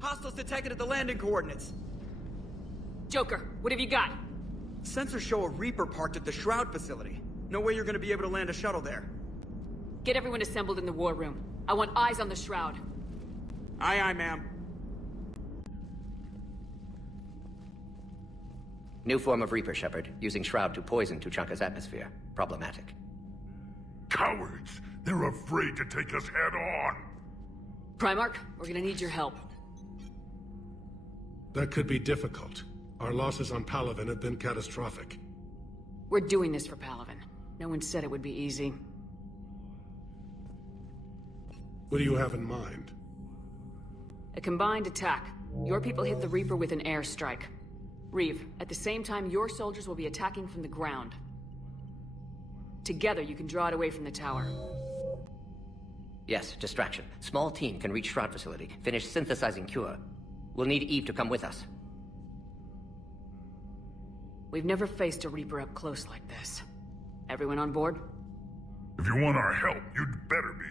Hostiles detected at the landing coordinates. Joker, what have you got? Sensors show a Reaper parked at the Shroud facility. No way you're gonna be able to land a shuttle there. Get everyone assembled in the war room. I want eyes on the Shroud. Aye, ma'am. New form of Reaper, Shepard, using Shroud to poison Tuchanka's atmosphere. Problematic. Cowards! They're afraid to take us head-on! Primarch, we're gonna need your help. That could be difficult. Our losses on Palaven have been catastrophic. We're doing this for Palaven. No one said it would be easy. What do you have in mind? A combined attack. Your people hit the Reaper with an airstrike. Reeve, at the same time, your soldiers will be attacking from the ground. Together, you can draw it away from the tower. Yes, distraction. Small team can reach Shroud facility, finish synthesizing Cure. We'll need Eve to come with us. We've never faced a Reaper up close like this. Everyone on board? If you want our help, you'd better be.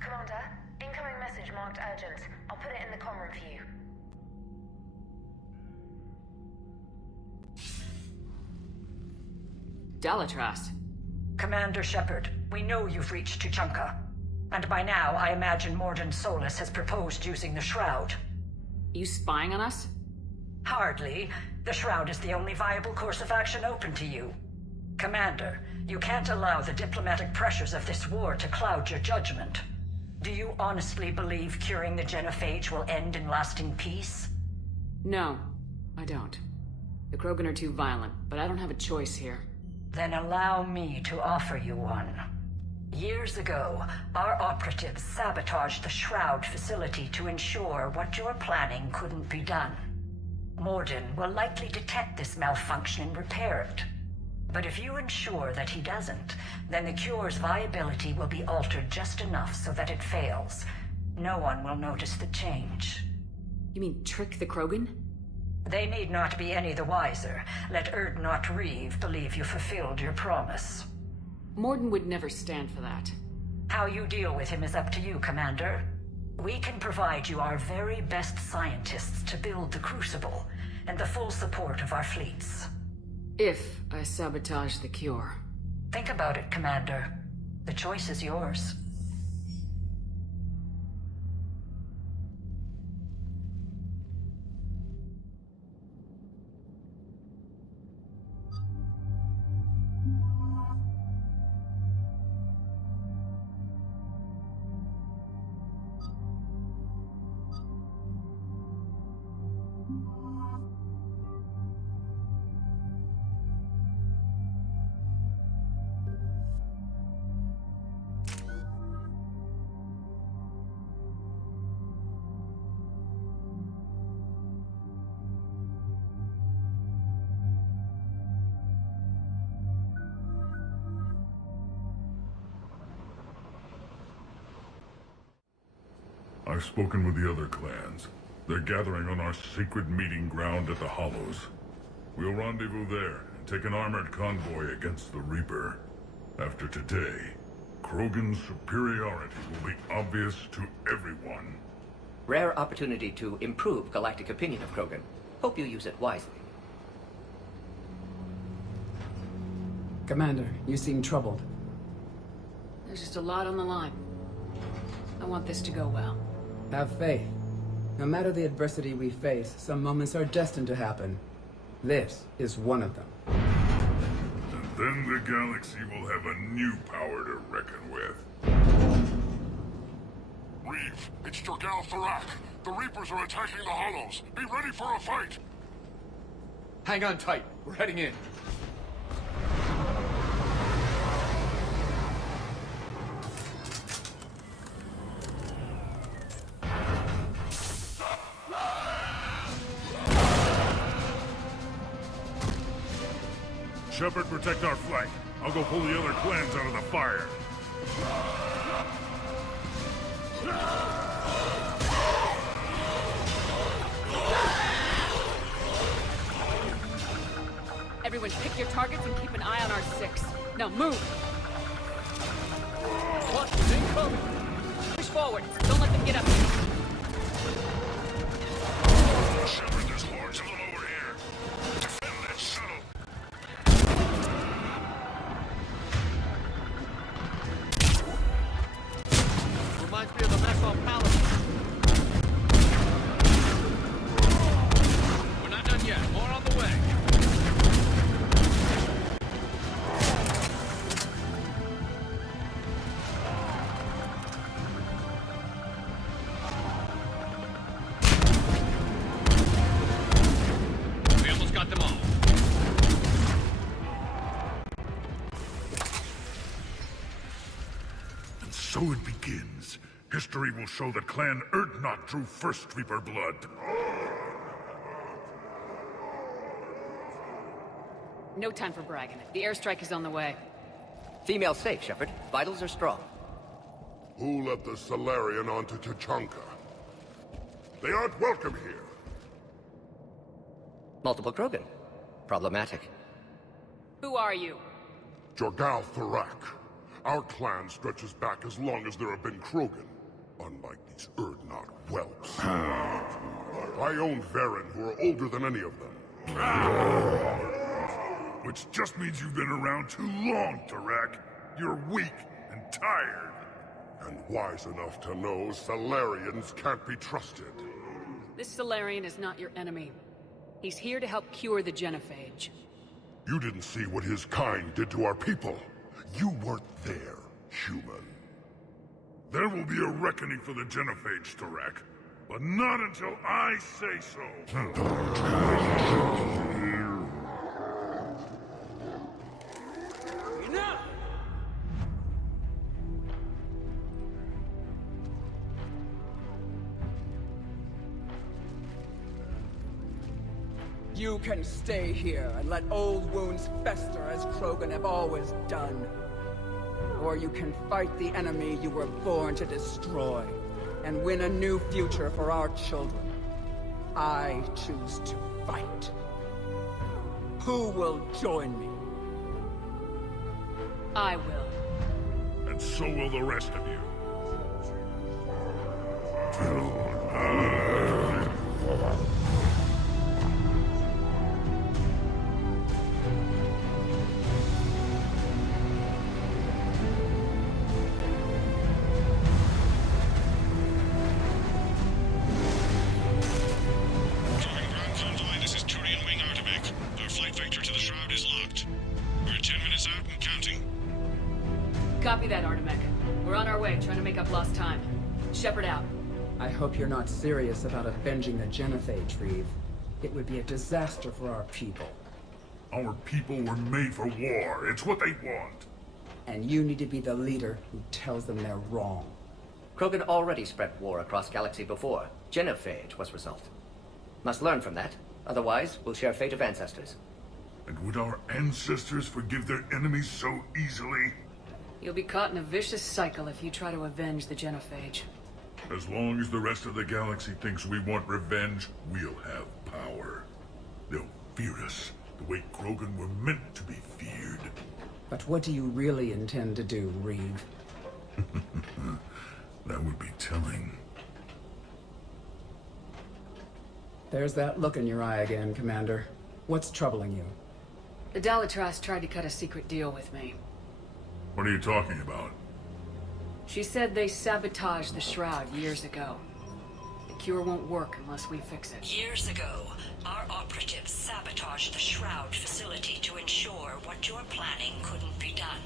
Commander, incoming message marked urgent. I'll put it in the comm room for you. Dalatras. Commander Shepard, we know you've reached Tuchanka. And by now, I imagine Mordin Solus has proposed using the Shroud. You spying on us? Hardly. The Shroud is the only viable course of action open to you. Commander, you can't allow the diplomatic pressures of this war to cloud your judgment. Do you honestly believe curing the Genophage will end in lasting peace? No, I don't. The Krogan are too violent, but I don't have a choice here. Then allow me to offer you one. Years ago, our operatives sabotaged the Shroud facility to ensure what you're planning couldn't be done. Mordin will likely detect this malfunction and repair it. But if you ensure that he doesn't, then the cure's viability will be altered just enough so that it fails. No one will notice the change. You mean trick the Krogan? They need not be any the wiser. Let Urdnot Reeve believe you fulfilled your promise. Mordin would never stand for that. How you deal with him is up to you, Commander. We can provide you our very best scientists to build the Crucible, and the full support of our fleets. If I sabotage the cure. Think about it, Commander. The choice is yours. I've spoken with the other clans. They're gathering on our secret meeting ground at the Hollows. We'll rendezvous there and take an armored convoy against the Reaper. After today, Krogan's superiority will be obvious to everyone. Rare opportunity to improve galactic opinion of Krogan. Hope you use it wisely. Commander, you seem troubled. There's just a lot on the line. I want this to go well. Have faith. No matter the adversity we face, some moments are destined to happen. This is one of them. And then the galaxy will have a new power to reckon with. Reeve, it's Jorgal Tharak. The Reapers are attacking the Hollows. Be ready for a fight! Hang on tight. We're heading in. Shepard, protect our flank. I'll go pull the other clans out of the fire. Everyone pick your targets and keep an eye on our 6. Now move! What is incoming? forward. Don't let them get up. Shepard, there's hordes of them over here. Defend that shuttle. Reminds me of the mess on Paladin. We're not done yet. More on the way. We almost got them all. And so it begins. History will show that Clan Urdnot drew first Reaper blood. No time for bragging. The airstrike is on the way. Female safe, Shepard. Vitals are strong. Who let the Salarian onto Tachanka? They aren't welcome here. Multiple Krogan. Problematic. Who are you? Jorgal Thorak. Our clan stretches back as long as there have been Krogan. Unlike these Urdnot whelps. I own Varen, who are older than any of them. Which just means you've been around too long, Tarak. You're weak and tired. And wise enough to know Salarians can't be trusted. This Salarian is not your enemy. He's here to help cure the genophage. You didn't see what his kind did to our people. You weren't there, human. There will be a reckoning for the genophage, Tarak. But not until I say so. Enough! You can stay here and let old wounds fester as Krogan have always done. Or you can fight the enemy you were born to destroy, and win a new future for our children. I choose to fight. Who will join me? I will. And so will the rest of you. This is Turian Wing Artemek. Our flight vector to the Shroud is locked. We're 10 minutes out and counting. Copy that, Artemek. We're on our way, trying to make up lost time. Shepard out. I hope you're not serious about avenging the genophage, Reeve. It would be a disaster for our people. Our people were made for war. It's what they want. And you need to be the leader who tells them they're wrong. Krogan already spread war across galaxy before. Genophage was result. Must learn from that. Otherwise, we'll share fate of ancestors. And would our ancestors forgive their enemies so easily? You'll be caught in a vicious cycle if you try to avenge the genophage. As long as the rest of the galaxy thinks we want revenge, we'll have power. They'll fear us the way Krogan were meant to be feared. But what do you really intend to do, Reeve? That would be telling. There's that look in your eye again, Commander. What's troubling you? The Dalitras tried to cut a secret deal with me. What are you talking about? She said they sabotaged the Shroud years ago. The cure won't work unless we fix it. Years ago, our operatives sabotaged the Shroud facility to ensure what you're planning couldn't be done.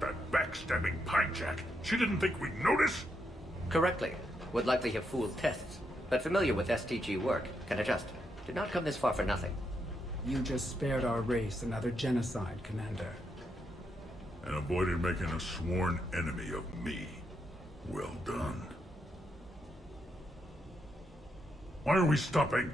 That backstabbing Pinejack. She didn't think we'd notice? Correctly. Would likely have fooled tests. But familiar with STG work, can adjust. Did not come this far for nothing. You just spared our race another genocide, Commander. And avoided making a sworn enemy of me. Well done. Why are we stopping?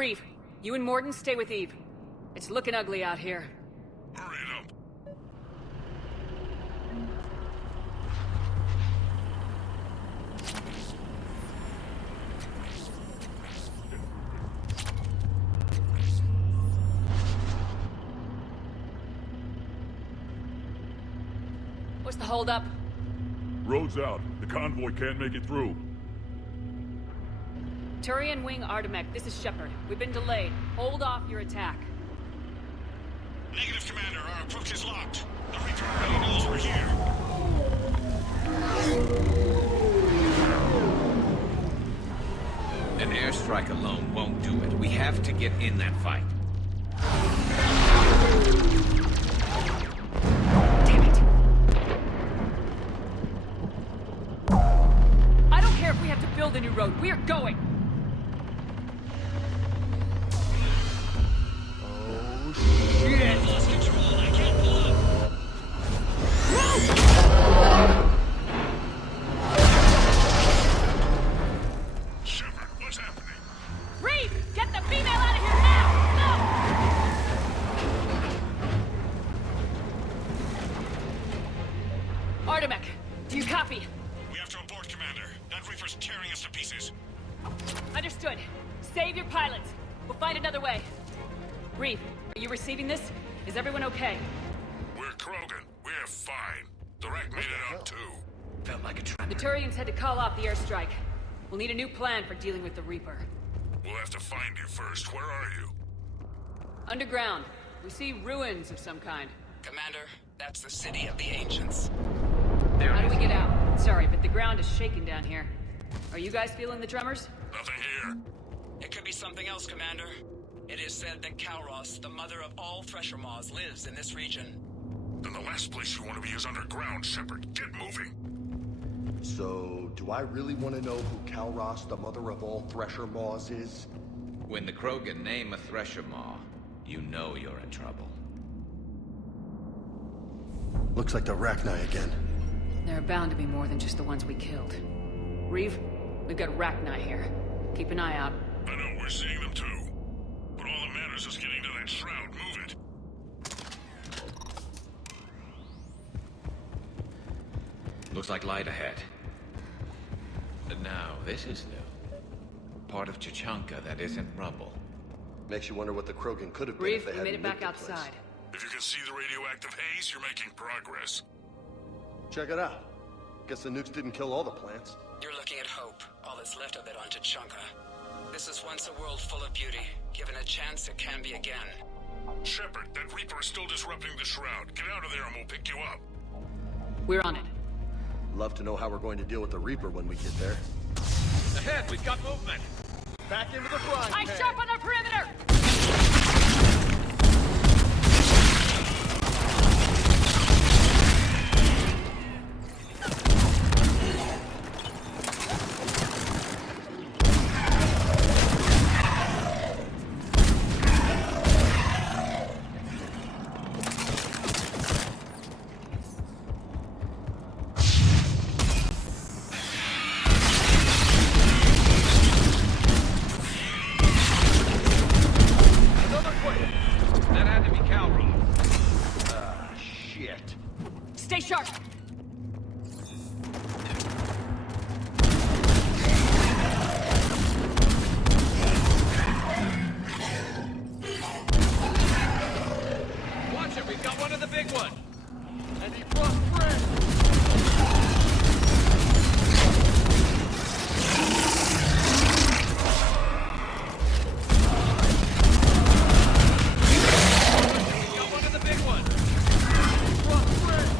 Reeve, you and Mordin stay with Eve. It's looking ugly out here. Hurry it up. What's the holdup? Road's out. The convoy can't make it through. Turian Wing Artemek, this is Shepard. We've been delayed. Hold off your attack. Negative, Commander. Our approach is locked. The Reaper already knows we're here. An airstrike alone won't do it. We have to get in that fight. Damn it! I don't care if we have to build a new road. We are going! I've lost control. I can't pull up. Shepard, what's happening? Reeve! Get the female out of here now! No! Artemek, do you copy? We have to abort, Commander. That Reaper's tearing us to pieces. Understood. Save your pilots. We'll find another way. Reeve, are you receiving this? Is everyone okay? We're Krogan. We're fine. The wreck made it out too. Felt like a trap. The Turians had to call off the airstrike. We'll need a new plan for dealing with the Reaper. We'll have to find you first. Where are you? Underground. We see ruins of some kind. Commander, that's the city of the ancients. How do we get out? Sorry, but the ground is shaking down here. Are you guys feeling the tremors? Nothing here. It could be something else, Commander. It is said that Kalros, the mother of all Thresher Maws, lives in this region. Then the last place you want to be is underground, Shepard. Get moving. So, do I really want to know who Kalros, the mother of all Thresher Maws, is? When the Krogan name a Thresher Maw, you know you're in trouble. Looks like the Rachni again. There are bound to be more than just the ones we killed. Reeve, we've got Rachni here. Keep an eye out. I know, we're seeing them too. But all that matters is getting to that shroud. Move it. Looks like light ahead. Now, this is new. Part of Chichanka that isn't rubble. Makes you wonder what the Krogan could have been Reeve, if they we hadn't made it back nuked the place. outside. If you can see the radioactive haze, you're making progress. Check it out. Guess the nukes didn't kill all the plants. You're looking at hope, all that's left of it on Tuchanka. This is once a world full of beauty. Given a chance, it can be again. Shepard, that Reaper is still disrupting the shroud. Get out of there and we'll pick you up. We're on it. Love to know how we're going to deal with the Reaper when we get there. Ahead, we've got movement. Back into the frying Eyes pan. sharp on our perimeter! That had to be Kalros. Shit. Stay sharp! Watch it, we've got one of the big ones. And he brought friends. We've got one of the big ones. Brought friends.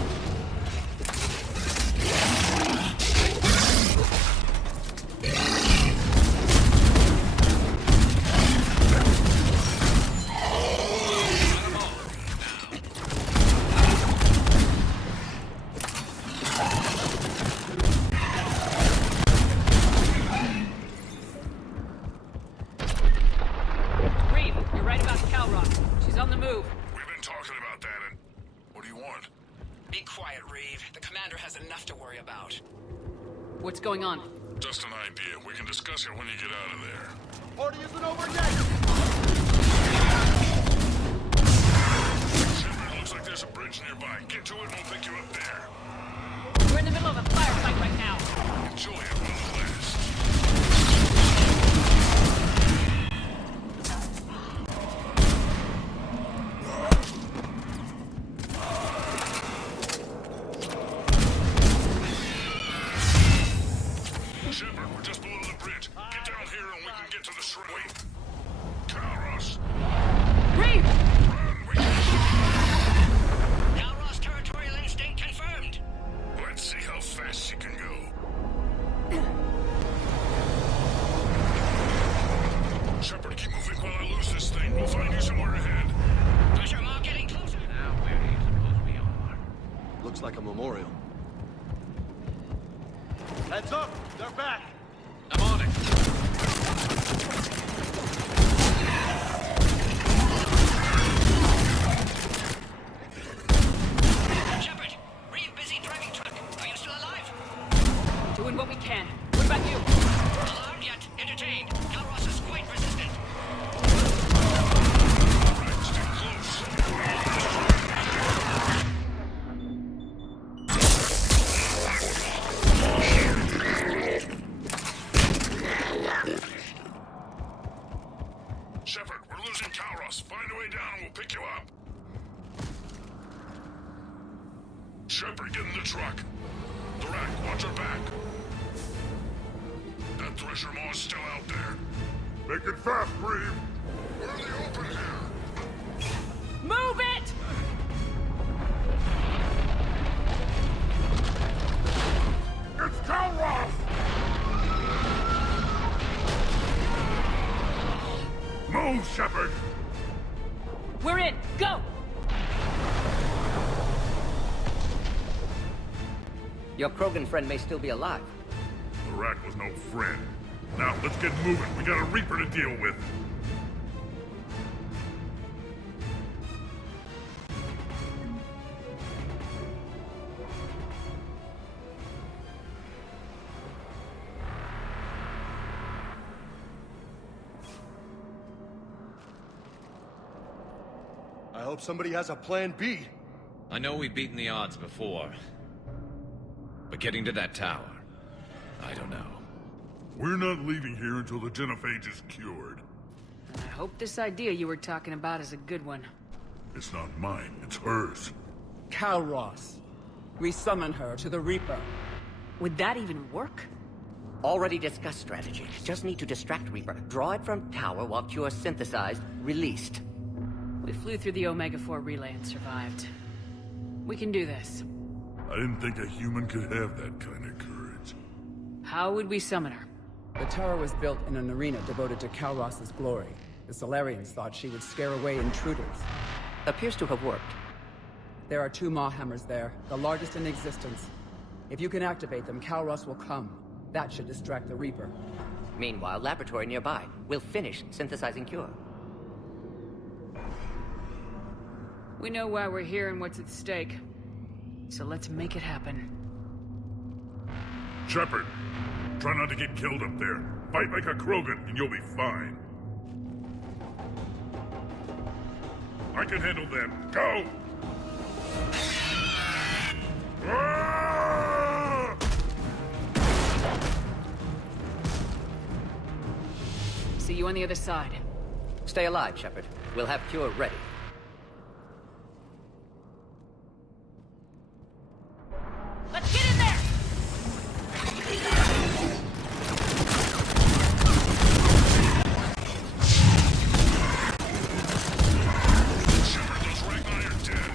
Reeve, you're right about Kalros. She's on the move. We've been talking about that and... What do you want? Be quiet, Reeve. The commander has enough to worry about. What's going on? Just an idea. We can discuss it when you get out of there. party isn't over yet! Shepard, looks like there's a bridge nearby. Get to it and we'll pick you up there. We're in the middle of a firefight right now. Enjoy it while it lasts. Shepard, we're just below the bridge. Get down here and we can get to the shroud. Wait. Kalros. Reeve! Kalros territorial instinct confirmed. Let's see how fast she can go. Shepard, keep moving while I lose this thing. We'll find you somewhere ahead. Thresher Maw getting closer. Now where do you suppose we are? Looks like a memorial. Heads up! They're back! I'm on it. Shepard, Reeve busy driving truck. Are you still alive? Doing what we can. What about you? Alarmed yet? Entertained. Kalros is quite resistant. Alright, stay close. Shepard, we're losing Kalros. Find a way down and we'll pick you up. Shepard, get in the truck. Thrak, watch your back. That Thresher Maw is still out there. Make it fast, Reeve. We're in the open here. Move it! It's Kalros! Move, Shepard! We're in! Go! Your Krogan friend may still be alive. Thrak was no friend. Now, let's get moving. We got a Reaper to deal with. I hope somebody has a plan B. I know we've beaten the odds before. But getting to that tower, I don't know. We're not leaving here until the genophage is cured. I hope this idea you were talking about is a good one. It's not mine, it's hers. Kalros. We summon her to the Reaper. Would that even work? Already discussed strategy. Just need to distract Reaper. Draw it from tower while Cure synthesized, released. We flew through the Omega-4 relay and survived. We can do this. I didn't think a human could have that kind of courage. How would we summon her? The tower was built in an arena devoted to Kalros' glory. The Solarians thought she would scare away intruders. Appears to have worked. There are 2 Maw hammers there, the largest in existence. If you can activate them, Kalros will come. That should distract the Reaper. Meanwhile, laboratory nearby. We'll finish synthesizing Cure. We know why we're here and what's at stake. So let's make it happen. Shepard, try not to get killed up there. Fight like a Krogan and you'll be fine. I can handle them. Go! Ah! See you on the other side. Stay alive, Shepard. We'll have Cure ready. Let's get in there! Shepard, those Ragnar are dead.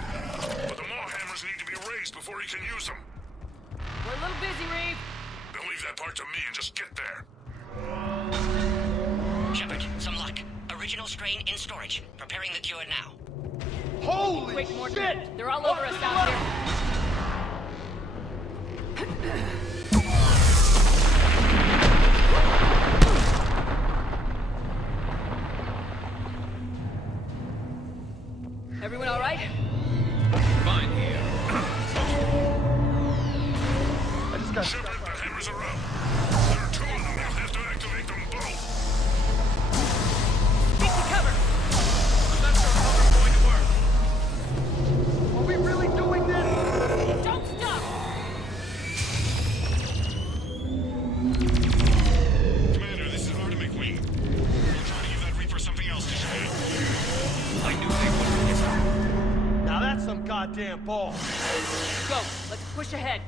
But the Maw hammers need to be raised before he can use them. We're a little busy, Reeve. Then leave that part to me and just get there. Shepard, some luck. Original strain in storage. Preparing the cure now. Holy Quick, Morton. shit! They're all over us out here. Everyone all right? Fine here. I just got Shepard, the hammers are up. There are 2 of them. You'll have to activate them both. goddamn ball. Go. Let's push ahead.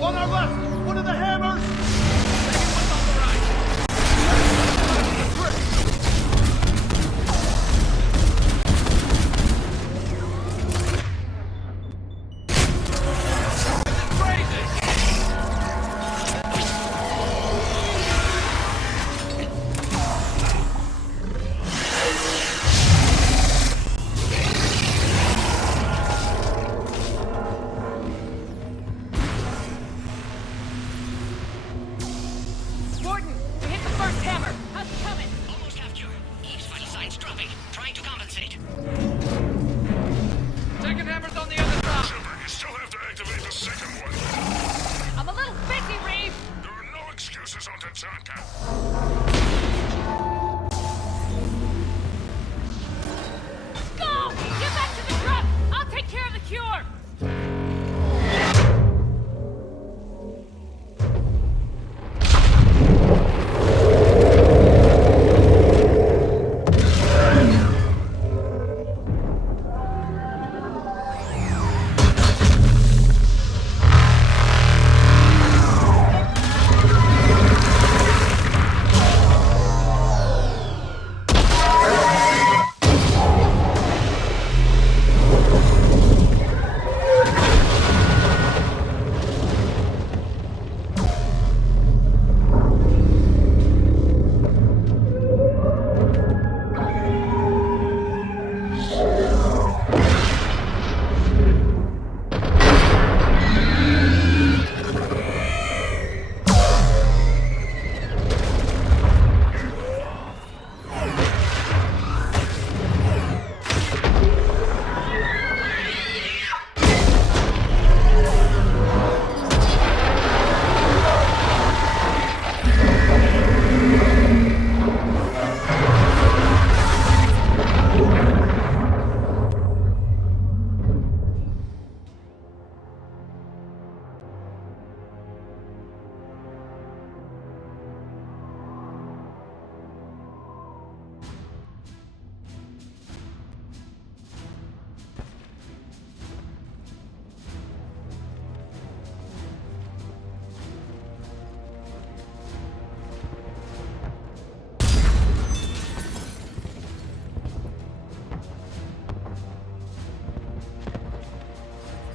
On our left! One of the hammers!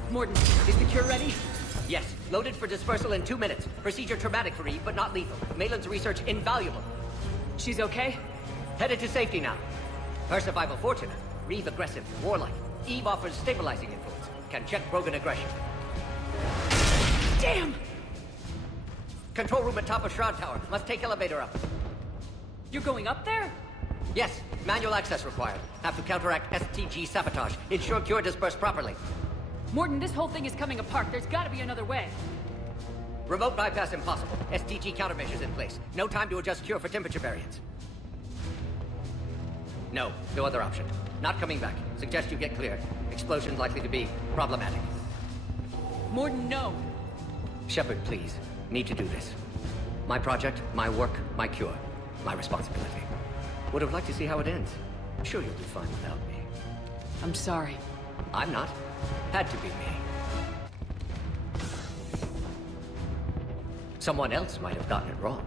Mordin, is the cure ready? Yes. Loaded for dispersal in 2 minutes. Procedure traumatic for Eve, but not lethal. Malin's research invaluable. She's okay? Headed to safety now. Her survival fortunate. Reeve aggressive, warlike. Eve offers stabilizing influence. Can check Krogan aggression. Damn! Control room at top of Shroud Tower. Must take elevator up. You're going up there? Yes. Manual access required. Have to counteract STG sabotage. Ensure cure dispersed properly. Mordin, this whole thing is coming apart. There's gotta be another way. Remote bypass impossible. STG countermeasures in place. No time to adjust cure for temperature variance. No other option. Not coming back. Suggest you get cleared. Explosion likely to be problematic. Mordin, no. Shepard, please. Need to do this. My project, my work, my cure. My responsibility. Would have liked to see how it ends. Sure you'll do fine without me. I'm sorry. I'm not. Had to be me. Someone else might have gotten it wrong.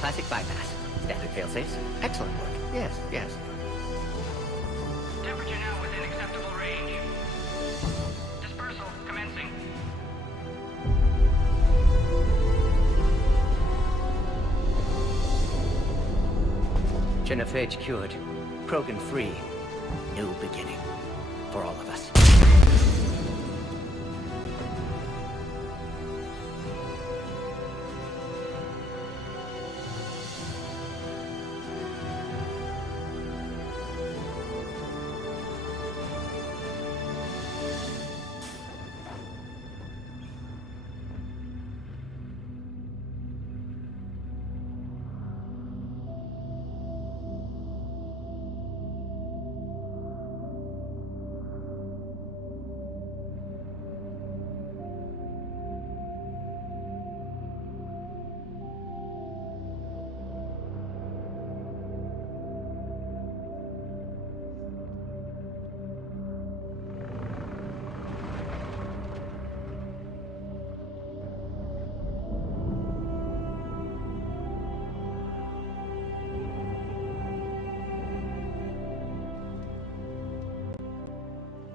Classic bypass. Standard failsafes. Excellent work. Yes. Temperature now within acceptable range. Dispersal commencing. Genophage cured. Krogan free. New beginning. For all of us.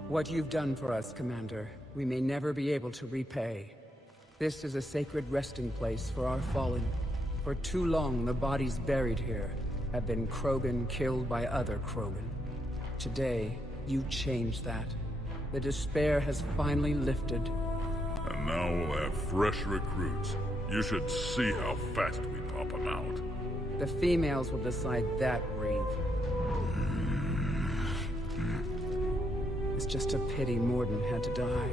What you've done for us, Commander, we may never be able to repay. This is a sacred resting place for our fallen. For too long, the bodies buried here have been Krogan killed by other Krogan. Today, you changed that. The despair has finally lifted. And now we'll have fresh recruits. You should see how fast we pop them out. The females will decide that, Reeve. It's just a pity Mordin had to die.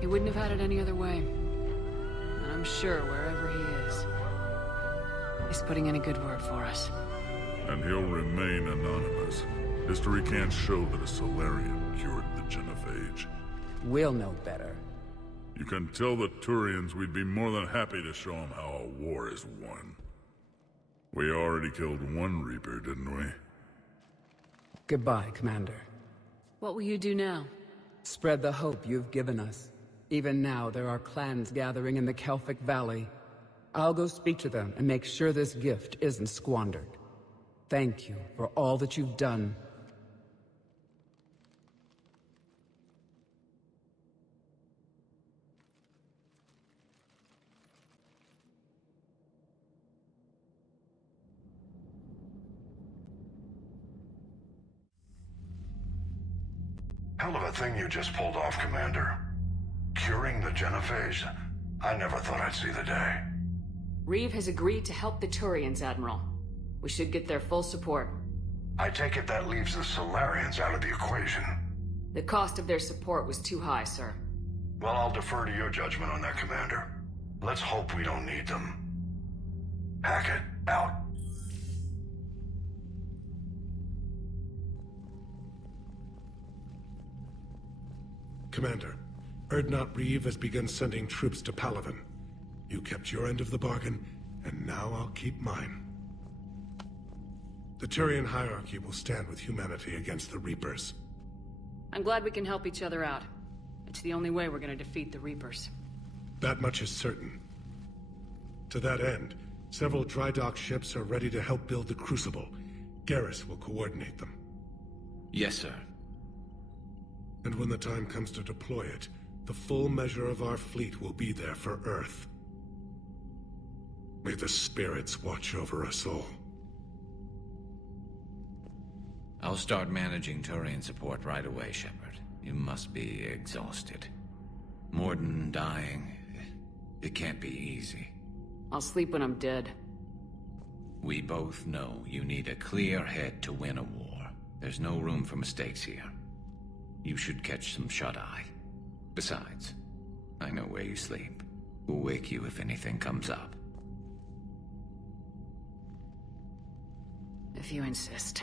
He wouldn't have had it any other way. And I'm sure wherever he is, he's putting in a good word for us. And he'll remain anonymous. History can't show that a Solarian cured the Genophage. We'll know better. You can tell the Turians we'd be more than happy to show them how a war is won. We already killed one Reaper, didn't we? Goodbye, Commander. What will you do now? Spread the hope you've given us. Even now, there are clans gathering in the Kelphic Valley. I'll go speak to them and make sure this gift isn't squandered. Thank you for all that you've done. Hell of a thing you just pulled off, Commander. Curing the Genophage? I never thought I'd see the day. Reeve has agreed to help the Turians, Admiral. We should get their full support. I take it that leaves the Solarians out of the equation. The cost of their support was too high, sir. Well, I'll defer to your judgment on that, Commander. Let's hope we don't need them. Hackett, out. Commander, Urdnot Reeve has begun sending troops to Palaven. You kept your end of the bargain, and now I'll keep mine. The Turian hierarchy will stand with humanity against the Reapers. I'm glad we can help each other out. It's the only way we're gonna defeat the Reapers. That much is certain. To that end, several dry dock ships are ready to help build the Crucible. Garrus will coordinate them. Yes, sir. And when the time comes to deploy it, the full measure of our fleet will be there for Earth. May the spirits watch over us all. I'll start managing Turian support right away, Shepard. You must be exhausted. Mordin dying, it can't be easy. I'll sleep when I'm dead. We both know you need a clear head to win a war. There's no room for mistakes here. You should catch some shut-eye. Besides, I know where you sleep. We'll wake you if anything comes up. If you insist.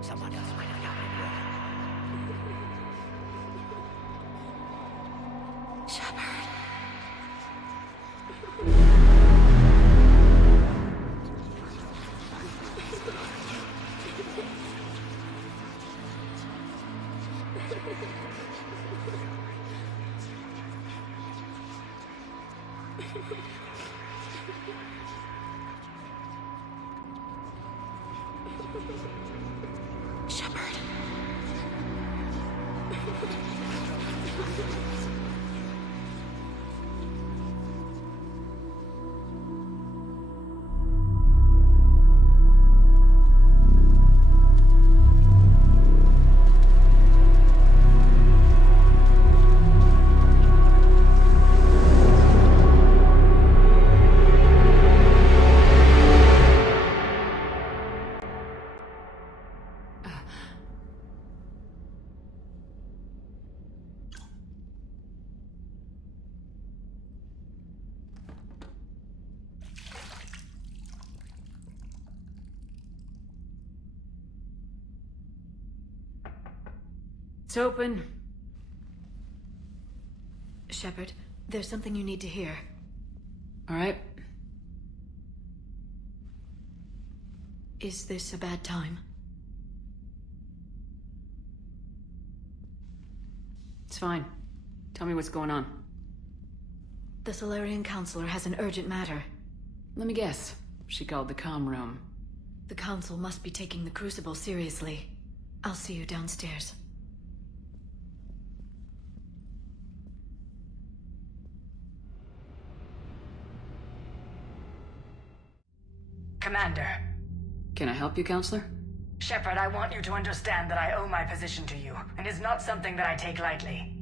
Someone else might have gotten it wrong. Shepard. open. Shepard, there's something you need to hear. All right. Is this a bad time? It's fine. Tell me what's going on. The Salarian Counselor has an urgent matter. Let me guess. She called the comm room. The Council must be taking the Crucible seriously. I'll see you downstairs. Commander. Can I help you, Counselor? Shepard, I want you to understand that I owe my position to you, and it's not something that I take lightly.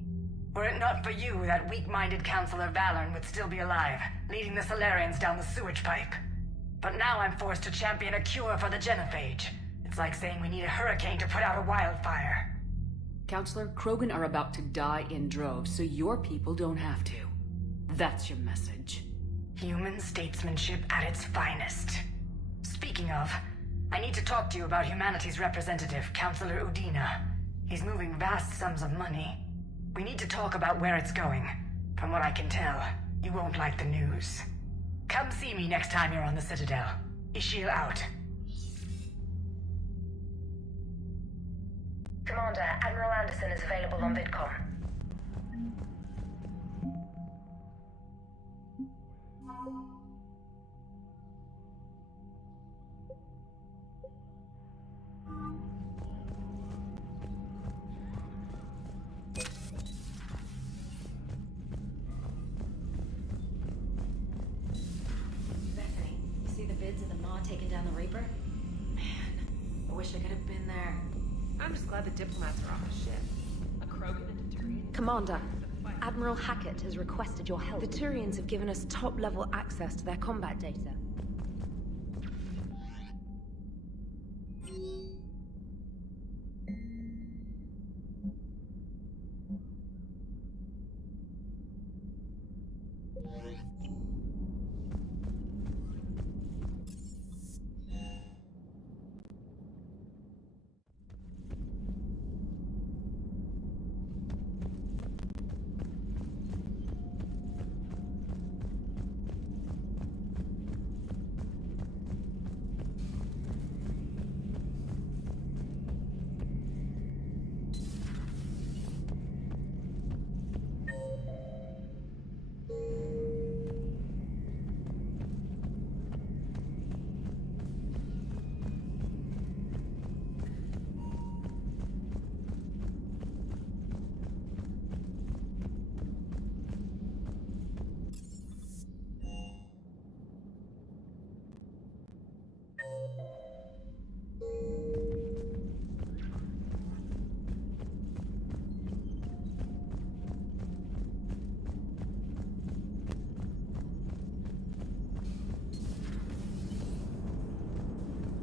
Were it not for you, that weak-minded Counselor Valorn would still be alive, leading the Salarians down the sewage pipe. But now I'm forced to champion a cure for the genophage. It's like saying we need a hurricane to put out a wildfire. Counselor, Krogan are about to die in droves, so your people don't have to. That's your message. Human statesmanship at its finest. Speaking of, I need to talk to you about humanity's representative, Counselor Udina. He's moving vast sums of money. We need to talk about where it's going. From what I can tell, you won't like the news. Come see me next time you're on the Citadel. Ishil out. Commander, Admiral Anderson is available on VidCom. Bethany, you see the vids of the Maw taking down the Reaper? Man, I wish I could have been there. I'm just glad the diplomats are off the ship. A Krogan and a Turian. Commander, Admiral Hackett has requested your help. The Turians have given us top-level access to their combat data.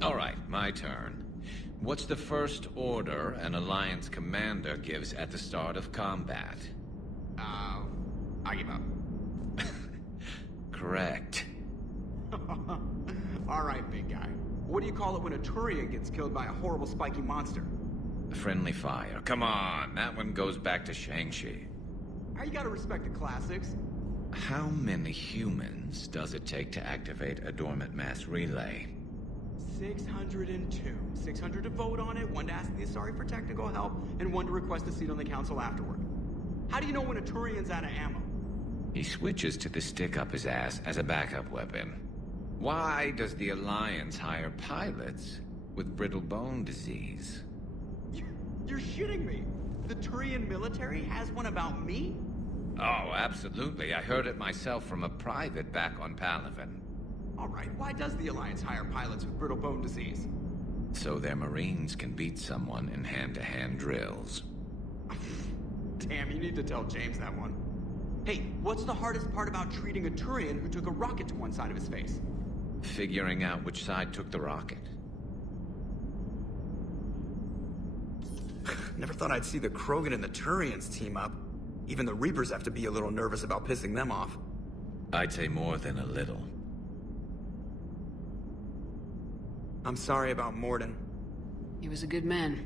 All right, my turn. What's the first order an Alliance commander gives at the start of combat? I give up. Correct. Alright, big guy. What do you call it when a Turian gets killed by a horrible spiky monster? Friendly fire. Come on, that one goes back to Shang-Chi. How you gotta respect the classics? How many humans does it take to activate a dormant mass relay? 602. 600 to vote on it, 1 to ask the Asari for technical help, and 1 to request a seat on the council afterward. How do you know when a Turian's out of ammo? He switches to the stick up his ass as a backup weapon. Why does the Alliance hire pilots with brittle bone disease? You're shitting me! The Turian military has one about me? Oh, absolutely. I heard it myself from a private back on Palaven. Alright, why does the Alliance hire pilots with brittle bone disease? So their Marines can beat someone in hand-to-hand drills. Damn, you need to tell James that one. Hey, what's the hardest part about treating a Turian who took a rocket to one side of his face? Figuring out which side took the rocket. Never thought I'd see the Krogan and the Turians team up. Even the Reapers have to be a little nervous about pissing them off. I'd say more than a little. I'm sorry about Mordin. He was a good man.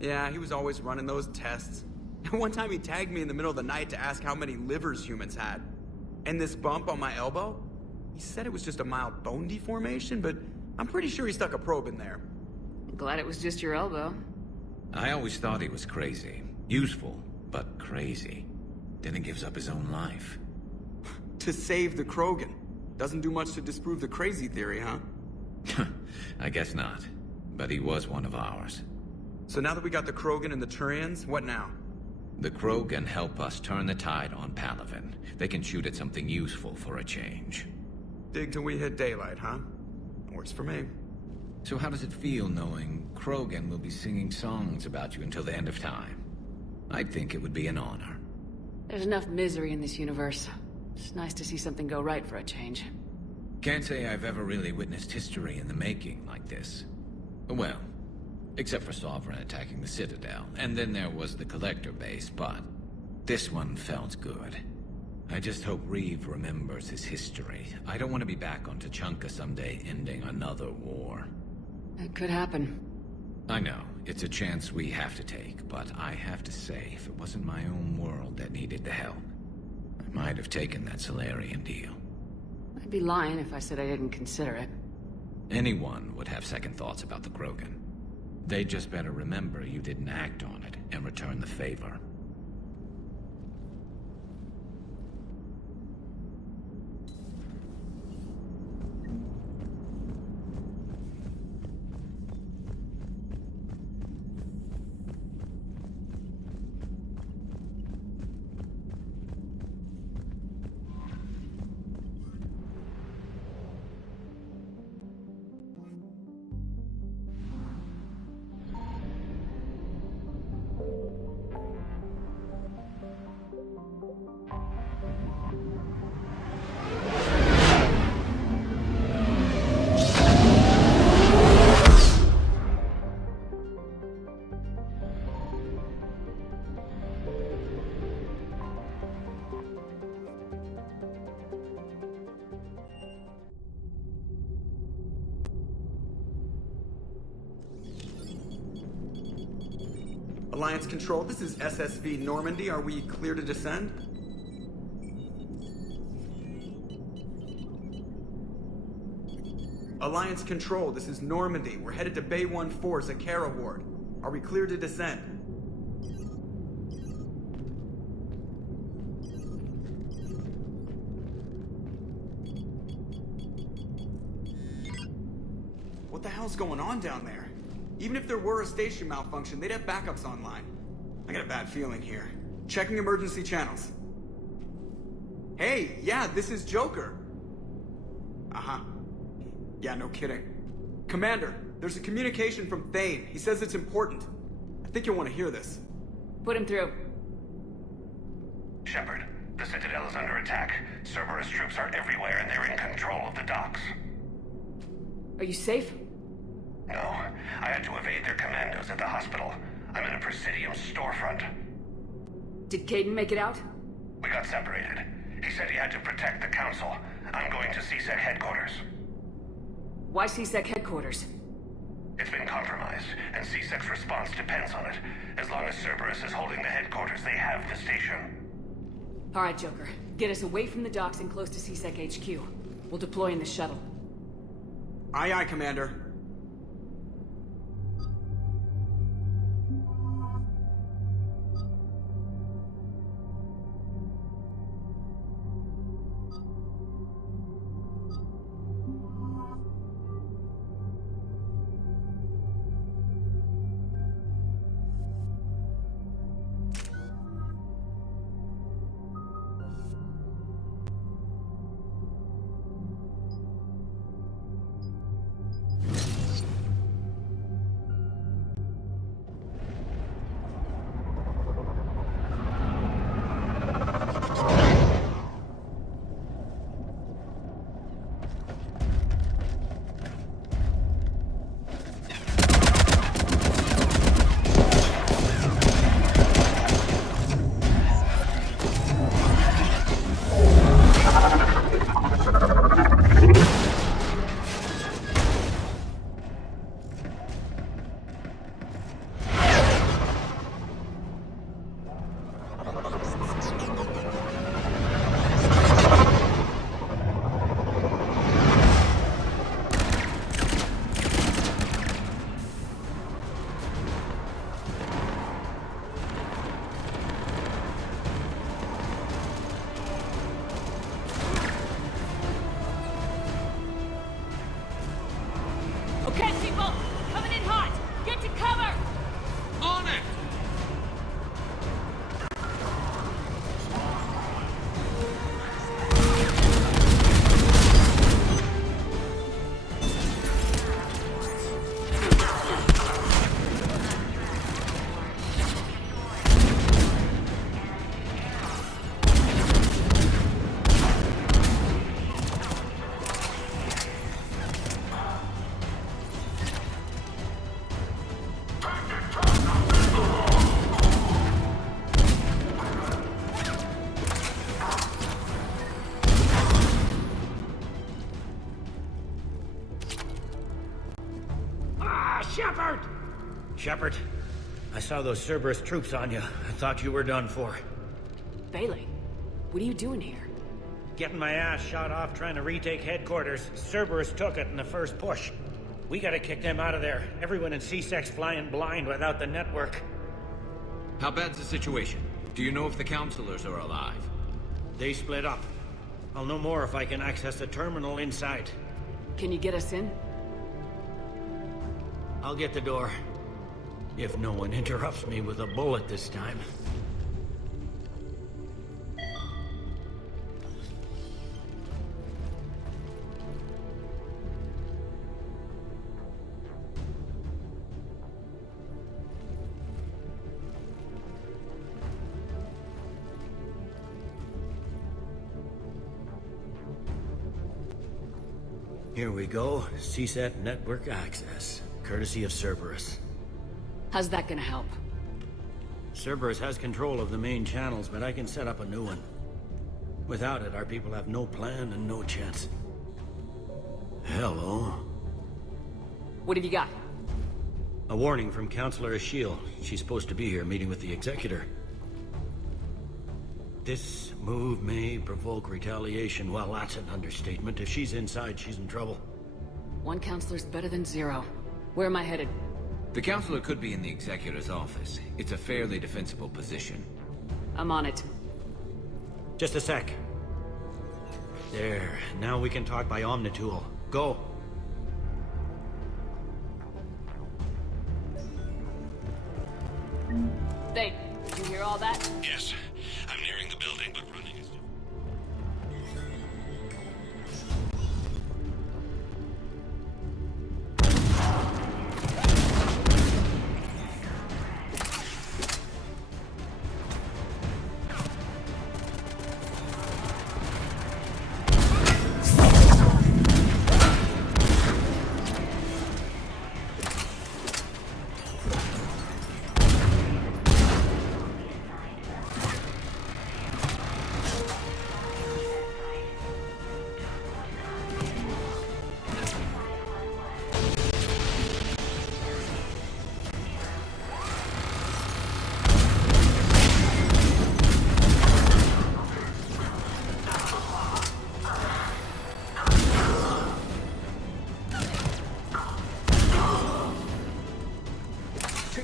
Yeah, he was always running those tests. One time he tagged me in the middle of the night to ask how many livers humans had. And this bump on my elbow? He said it was just a mild bone deformation, but I'm pretty sure he stuck a probe in there. Glad it was just your elbow. I always thought he was crazy. Useful, but crazy. Then he gives up his own life. To save the Krogan. Doesn't do much to disprove the crazy theory, huh? I guess not. But he was one of ours. So now that we got the Krogan and the Turians, what now? The Krogan help us turn the tide on Palaven. They can shoot at something useful for a change. Dig till we hit daylight, huh? Works for me. So how does it feel knowing Krogan will be singing songs about you until the end of time? I'd think it would be an honor. There's enough misery in this universe. It's nice to see something go right for a change. Can't say I've ever really witnessed history in the making like this. Well, except for Sovereign attacking the Citadel, and then there was the Collector base, but this one felt good. I just hope Reeve remembers his history. I don't want to be back on Tuchanka someday ending another war. It could happen. I know, it's a chance we have to take, but I have to say, if it wasn't my own world that needed the help, I might have taken that Solarian deal. I'd be lying if I said I didn't consider it. Anyone would have second thoughts about the Krogan. They just better remember you didn't act on it and return the favor. Alliance Control, this is SSV Normandy. Are we clear to descend? Alliance Control, this is Normandy. We're headed to Bay 1-4, Zakara Ward. Are we clear to descend? What the hell's going on down there? Even if there were a station malfunction, they'd have backups online. I got a bad feeling here. Checking emergency channels. Hey, yeah, this is Joker. Uh-huh. Yeah, no kidding. Commander, there's a communication from Thane. He says it's important. I think you'll want to hear this. Put him through. Shepard, the Citadel is under attack. Cerberus troops are everywhere and they're in control of the docks. Are you safe? No, I had to evade their commandos at the hospital. I'm in a Presidium storefront. Did Caden make it out? We got separated. He said he had to protect the Council. I'm going to CSEC headquarters. Why CSEC headquarters? It's been compromised, and CSEC's response depends on it. As long as Cerberus is holding the headquarters, they have the station. All right, Joker. Get us away from the docks and close to CSEC HQ. We'll deploy in the shuttle. Aye, aye, Commander. Shepard, I saw those Cerberus troops on you. I thought you were done for. Bailey, what are you doing here? Getting my ass shot off trying to retake headquarters. Cerberus took it in the first push. We gotta kick them out of there. Everyone in C-Sec's flying blind without the network. How bad's the situation? Do you know if the counselors are alive? They split up. I'll know more if I can access the terminal inside. Can you get us in? I'll get the door. If no one interrupts me with a bullet this time. Here we go. CSAT network access, courtesy of Cerberus. How's that gonna help? Cerberus has control of the main channels, but I can set up a new one. Without it, our people have no plan and no chance. Hello. What have you got? A warning from Counselor Ashiel. She's supposed to be here meeting with the Executor. This move may provoke retaliation. Well, that's an understatement. If she's inside, she's in trouble. One counselor's better than zero. Where am I headed? The counselor could be in the Executor's office. It's a fairly defensible position. I'm on it. Just a sec. There. Now we can talk by Omnitool. Go. Thane, did you hear all that? Yes. I'm nearing the building, but running is...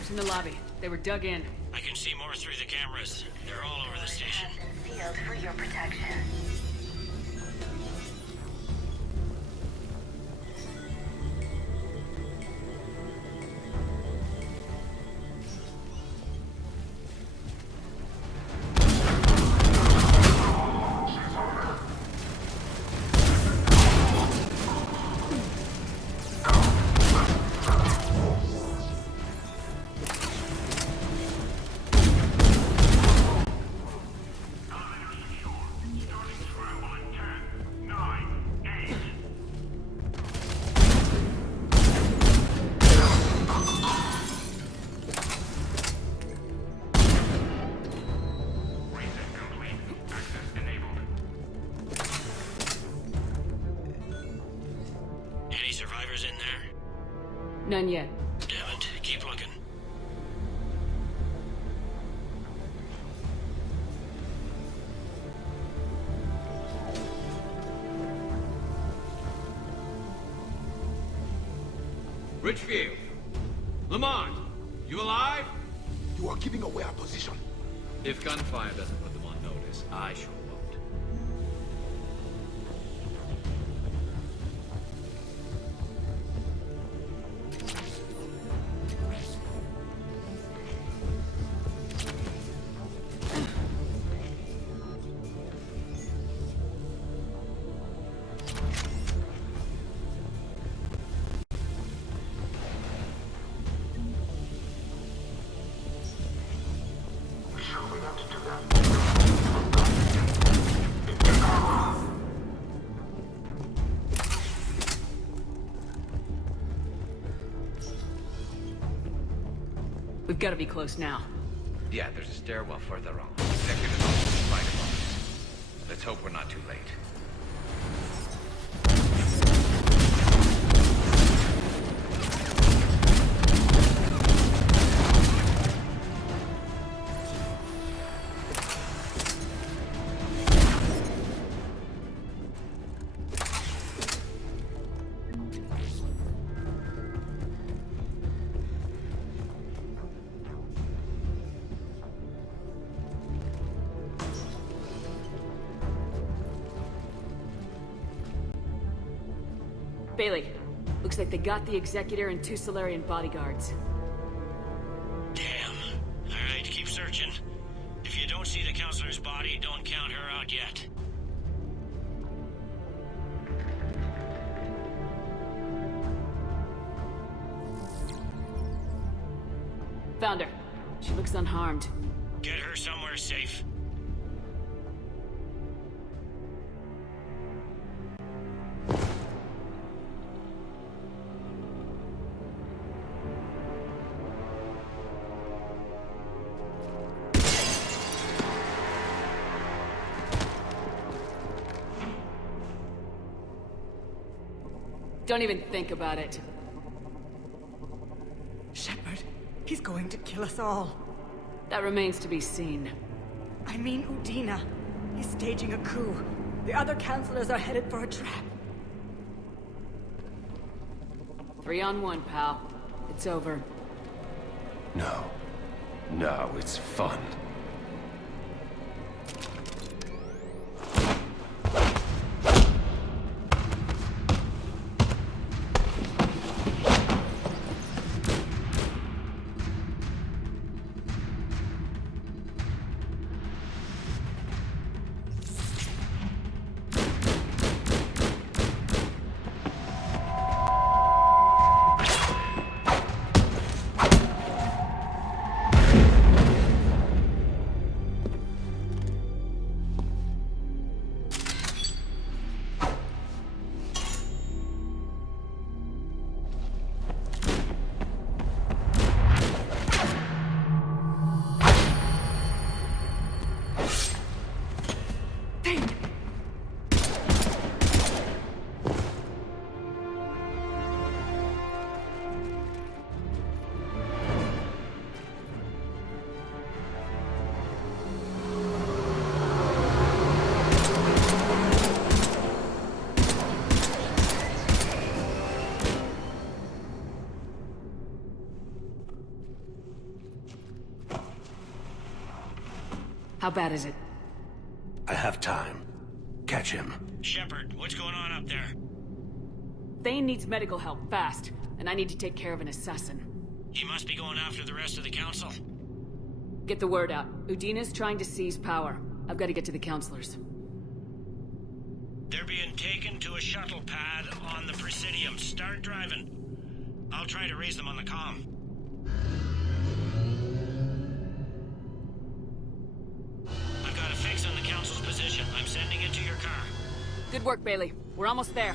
In the lobby. They were dug in. I can see more through the cameras. They're all over the station. Sealed for your protection. None yet. Damn it. Keep looking. Richfield! Lamont! You alive? You are giving away our position. If gunfire doesn't put them on notice, I sure won't. We've got to be close now. Yeah, there's a stairwell further on. Executive office is right above us. Let's hope we're not too late. Bailey, looks like they got the Executor and 2 Solarian bodyguards. Damn. Alright, keep searching. If you don't see the Counselor's body, don't count her out yet. Found her. She looks unharmed. Get her somewhere safe. Don't even think about it. Shepard, he's going to kill us all. That remains to be seen. I mean Udina. He's staging a coup. The other counselors are headed for a trap. 3 on 1, pal. It's over. No. No, it's fun. How bad is it? I have time. Catch him. Shepard, what's going on up there? Thane needs medical help, fast. And I need to take care of an assassin. He must be going after the rest of the Council. Get the word out. Udina's trying to seize power. I've got to get to the Counselors. They're being taken to a shuttle pad on the Presidium. Start driving. I'll try to raise them on the comm. I've got a fix on the Council's position. I'm sending it to your car. Good work, Bailey. We're almost there.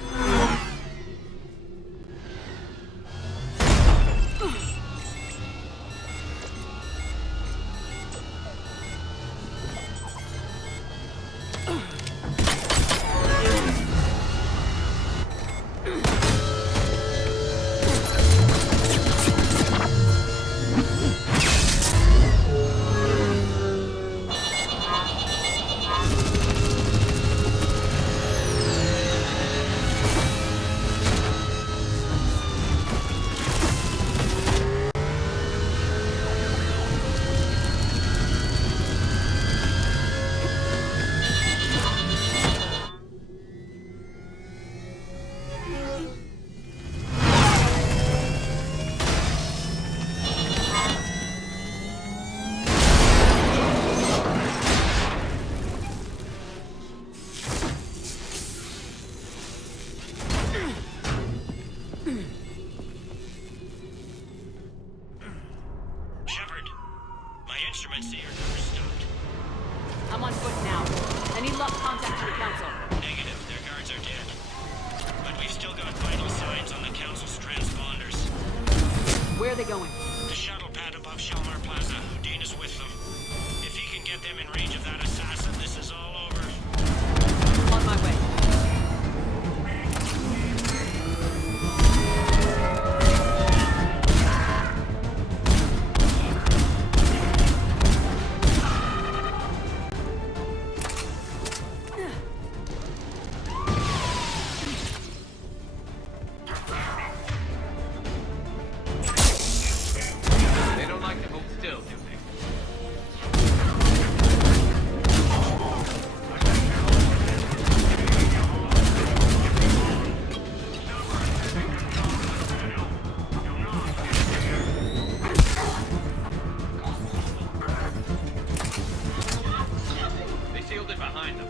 behind them.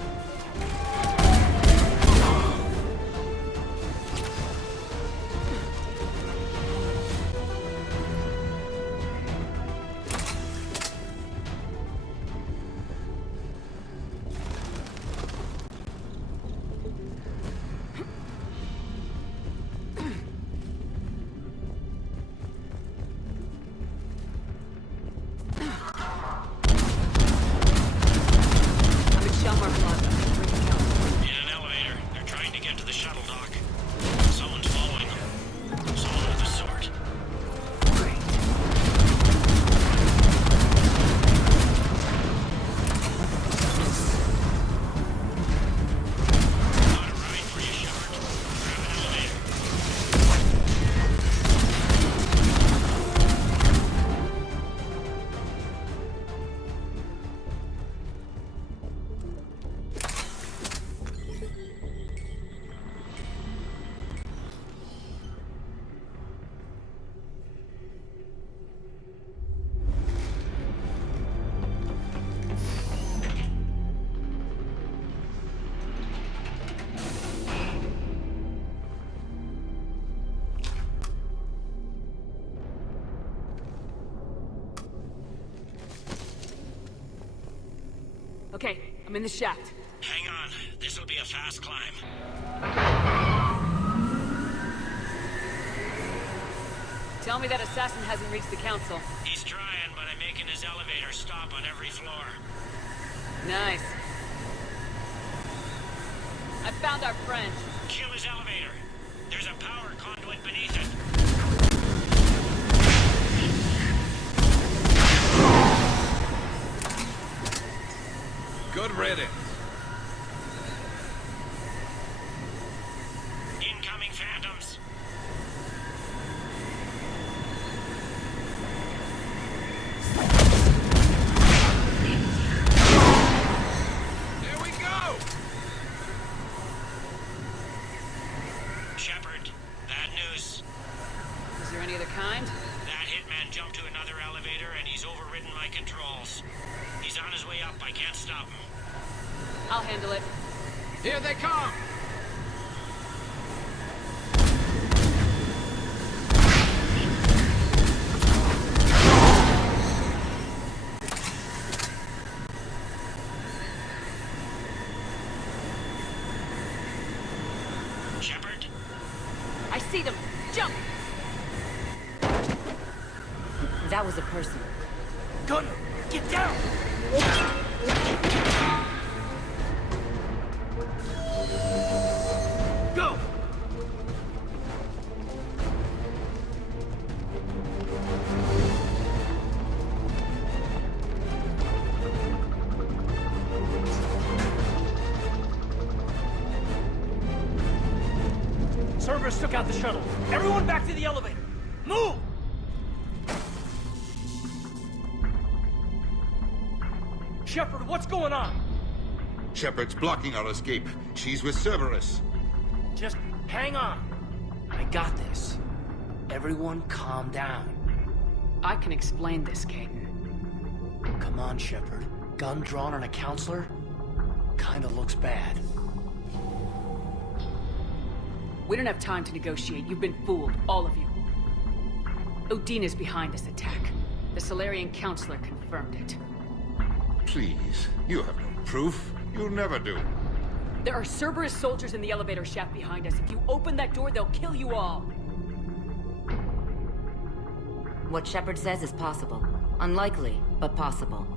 Okay, I'm in the shaft. Hang on. This'll be a fast climb. Tell me that assassin hasn't reached the council. He's trying, but I'm making his elevator stop on every floor. Nice. I found our friend. Kill his elevator. There's a power conduit beneath it. Good riddance. Incoming phantoms. There we go! Shepard, bad news. Is there any other kind? That hitman jumped to another elevator and he's overridden my controls. He's on his way up. I can't stop him. I'll handle it. Here they come! Shepard? I see them! Jump! That was a person. Gunner, get down! Go! Cerberus took out the shuttle. Everyone back to the elevator. Move! Shepard, what's going on? Shepard's blocking our escape. She's with Cerberus. Just hang on. I got this. Everyone calm down. I can explain this, Caden. Come on, Shepard. Gun drawn on a counselor? Kinda looks bad. We don't have time to negotiate. You've been fooled, all of you. Udina's behind this attack. The Salarian Counselor confirmed it. Please, you have no proof. You'll never do. There are Cerberus soldiers in the elevator shaft behind us. If you open that door, they'll kill you all. What Shepard says is possible. Unlikely, but possible.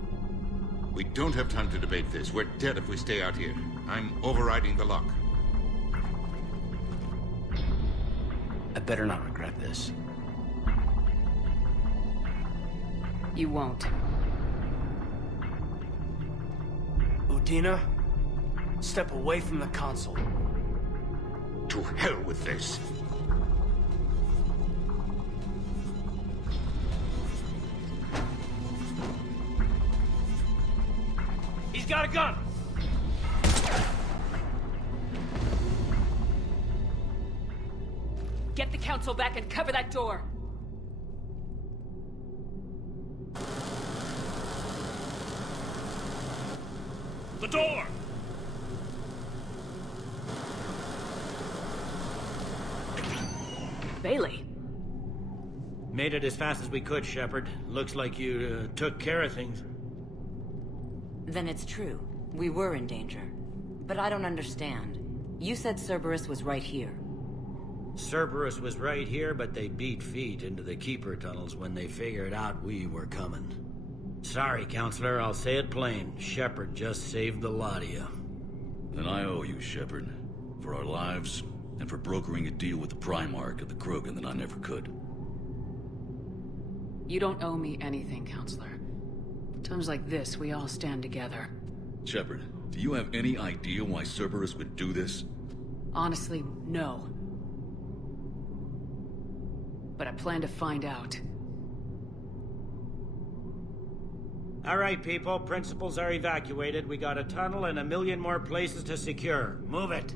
We don't have time to debate this. We're dead if we stay out here. I'm overriding the lock. I better not regret this. You won't. Udina, step away from the console. To hell with this. He's got a gun! Get the council back and cover that door! The door! Bailey. Made it as fast as we could, Shepard. Looks like you took care of things. Then it's true. We were in danger. But I don't understand. You said Cerberus was right here. Cerberus was right here, but they beat feet into the Keeper tunnels when they figured out we were coming. Sorry, Counselor, I'll say it plain. Shepard just saved the lot of you. Then I owe you, Shepard. For our lives, and for brokering a deal with the Primarch of the Krogan that I never could. You don't owe me anything, Counselor. Times like this, we all stand together. Shepard, do you have any idea why Cerberus would do this? Honestly, no. But I plan to find out. All right, people. Principals are evacuated. We got a tunnel and 1 million more places to secure. Move it.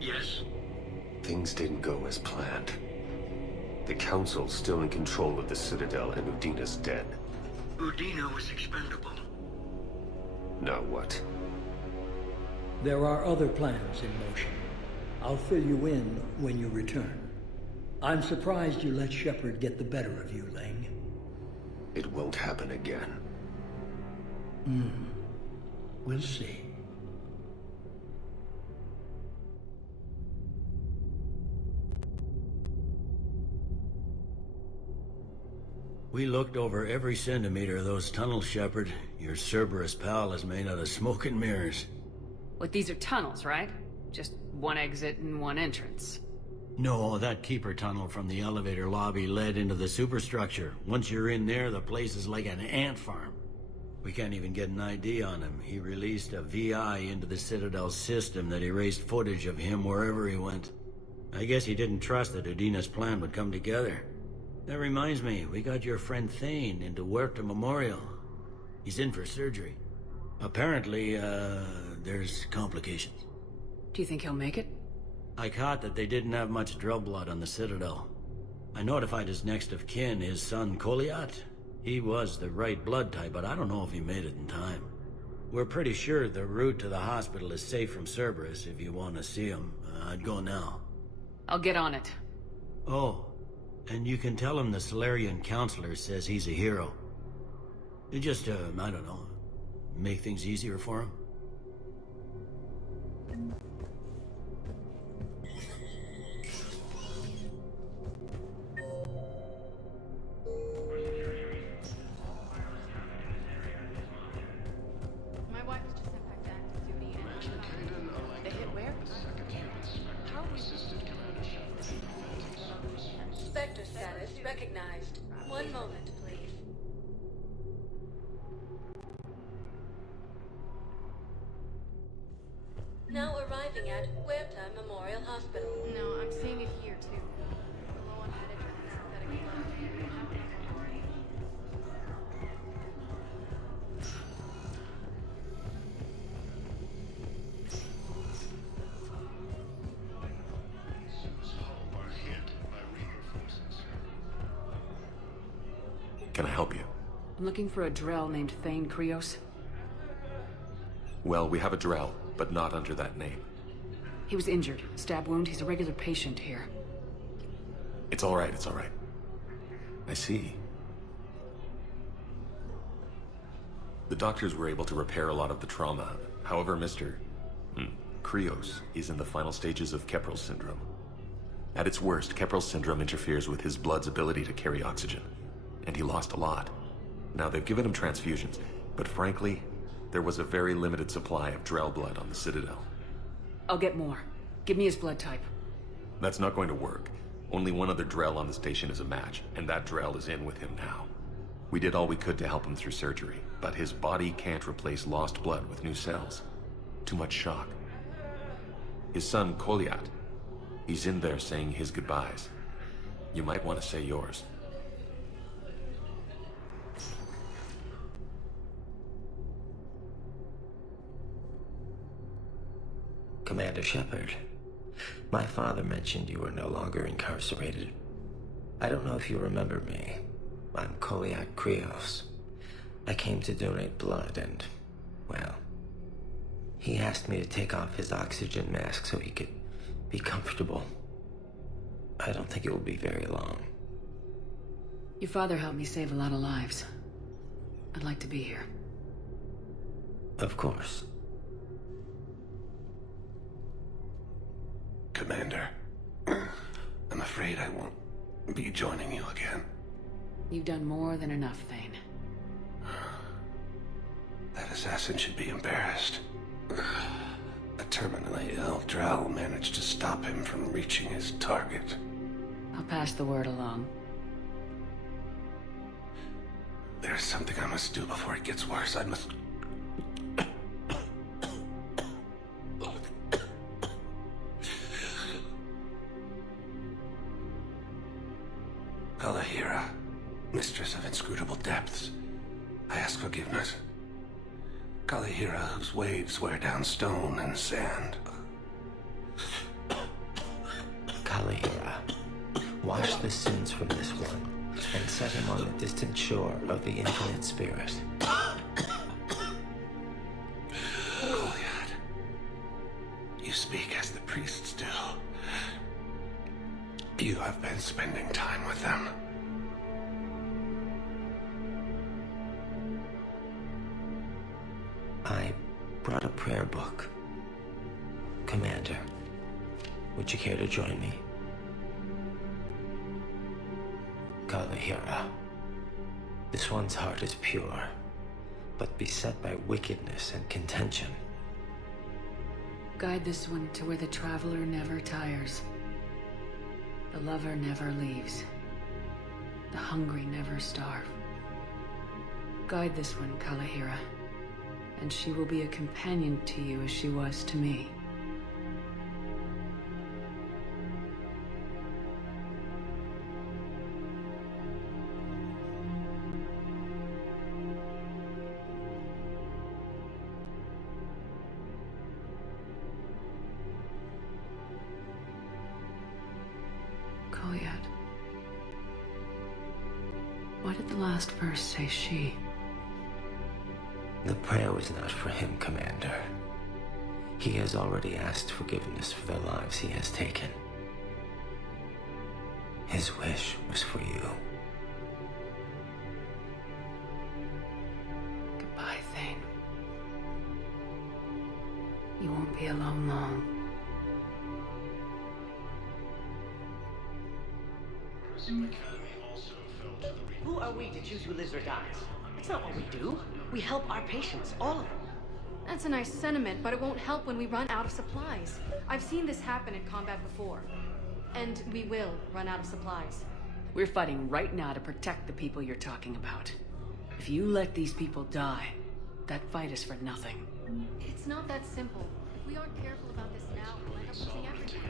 Yes? Things didn't go as planned. The Council's still in control of the Citadel and Udina's dead. Udina was expendable. Now what? There are other plans in motion. I'll fill you in when you return. I'm surprised you let Shepard get the better of you, Ling. It won't happen again. We'll see. We looked over every centimeter of those tunnels, Shepard. Your Cerberus pal is made out of smoke and mirrors. What, these are tunnels, right? Just one exit and one entrance. No, that Keeper tunnel from the elevator lobby led into the superstructure. Once you're in there, the place is like an ant farm. We can't even get an ID on him. He released a VI into the Citadel system that erased footage of him wherever he went. I guess he didn't trust that Udina's plan would come together. That reminds me, we got your friend Thane into Huerta Memorial. He's in for surgery. Apparently, there's complications. Do you think he'll make it? I caught that they didn't have much Drell blood on the Citadel. I notified his next of kin, his son Koliat. He was the right blood type, but I don't know if he made it in time. We're pretty sure the route to the hospital is safe from Cerberus. If you want to see him, I'd go now. I'll get on it. Oh, and you can tell him the Solarian Counselor says he's a hero. You just, I don't know, make things easier for him. My wife was just sent back to active duty and they hit where? How are we Spectre status recognized. One moment, please. Now arriving at Huerta Memorial Hospital. No, I'm seeing it here too. Low on hydrogen and synthetic blood. Can I help you? I'm looking for a Drell named Thane Krios. Well, we have a Drell, but not under that name. He was injured. Stab wound. He's a regular patient here. It's all right, it's all right. I see. The doctors were able to repair a lot of the trauma. However, Mr. Krios is in the final stages of Keprel's syndrome. At its worst, Keprel's syndrome interferes with his blood's ability to carry oxygen. And he lost a lot. Now, they've given him transfusions, but frankly, there was a very limited supply of Drell blood on the Citadel. I'll get more. Give me his blood type. That's not going to work. Only one other Drell on the station is a match, and that Drell is in with him now. We did all we could to help him through surgery, but his body can't replace lost blood with new cells. Too much shock. His son, Koliat, he's in there saying his goodbyes. You might want to say yours. Commander Shepard, My father mentioned you were no longer incarcerated. I don't know if you remember me. I'm Koliak Krios. I came to donate blood and, well, he asked me to take off his oxygen mask so he could be comfortable. I don't think it will be very long. Your father helped me save a lot of lives. I'd like to be here. Of course. Commander, I'm afraid I won't be joining you again. You've done more than enough, Thane. That assassin should be embarrassed. A terminally ill Drow managed to stop him from reaching his target. I'll pass the word along. There's something I must do before it gets worse. I must... Kalahira, mistress of inscrutable depths, I ask forgiveness. Kalahira, whose waves wear down stone and sand. Kalahira, wash the sins from this one and set him on the distant shore of the infinite spirit. Goliath, you speak as the priests do. You have been spending time with them. I brought a prayer book. Commander, would you care to join me? Kalahira, this one's heart is pure, but beset by wickedness and contention. Guide this one to where the traveler never tires. The lover never leaves. The hungry never starve. Guide this one, Kalahira, and she will be a companion to you as she was to me. Kolyat. Why did the last verse say she? The prayer was not for him, Commander. He has already asked forgiveness for the lives he has taken. His wish was for you. Goodbye, Thane. You won't be alone long. Who are we to choose who lives or dies? It's not what we do. We help our patients, all of them. That's a nice sentiment, but it won't help when we run out of supplies. I've seen this happen in combat before. And we will run out of supplies. We're fighting right now to protect the people you're talking about. If you let these people die, that fight is for nothing. It's not that simple. If we aren't careful about this now, we'll end up losing everything.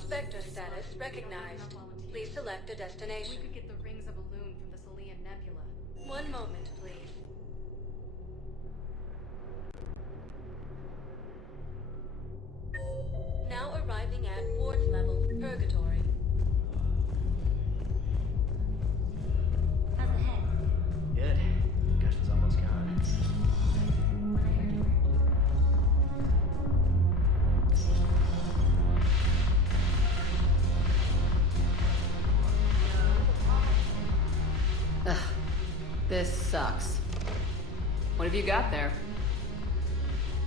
Spectre status recognized. Please select a destination. We could get the rings of Elune from the Salian Nebula. One moment, please. Now arriving at fourth level, Purgatory. How's the head? Good. Concussion's almost gone. Ugh. This sucks. What have you got there?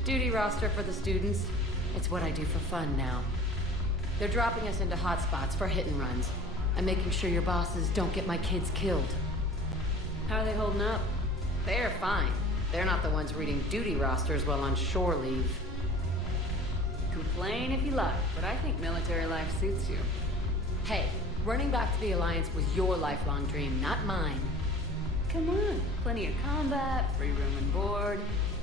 Duty roster for the students. It's what I do for fun now. They're dropping us into hotspots for hit and runs. I'm making sure your bosses don't get my kids killed. How are they holding up? They're fine. They're not the ones reading duty rosters while on shore leave. Complain if you like, but I think military life suits you. Hey, running back to the Alliance was your lifelong dream, not mine. Come on, plenty of combat, free room and board,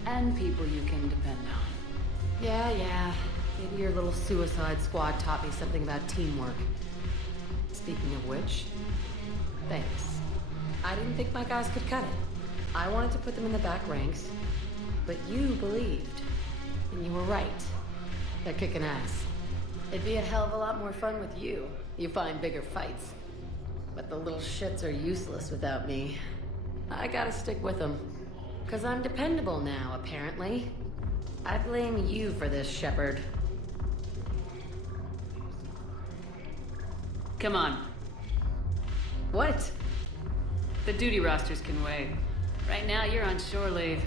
And people you can depend on. Yeah. Maybe your little suicide squad taught me something about teamwork. Speaking of which, thanks. I didn't think my guys could cut it. I wanted to put them in the back ranks, but you believed. And you were right. They're kicking ass. It'd be a hell of a lot more fun with you. You find bigger fights. But the little shits are useless without me. I gotta stick with them. 'Cause I'm dependable now, apparently. I blame you for this, Shepard. Come on. What? The duty rosters can wait. Right now, you're on shore leave.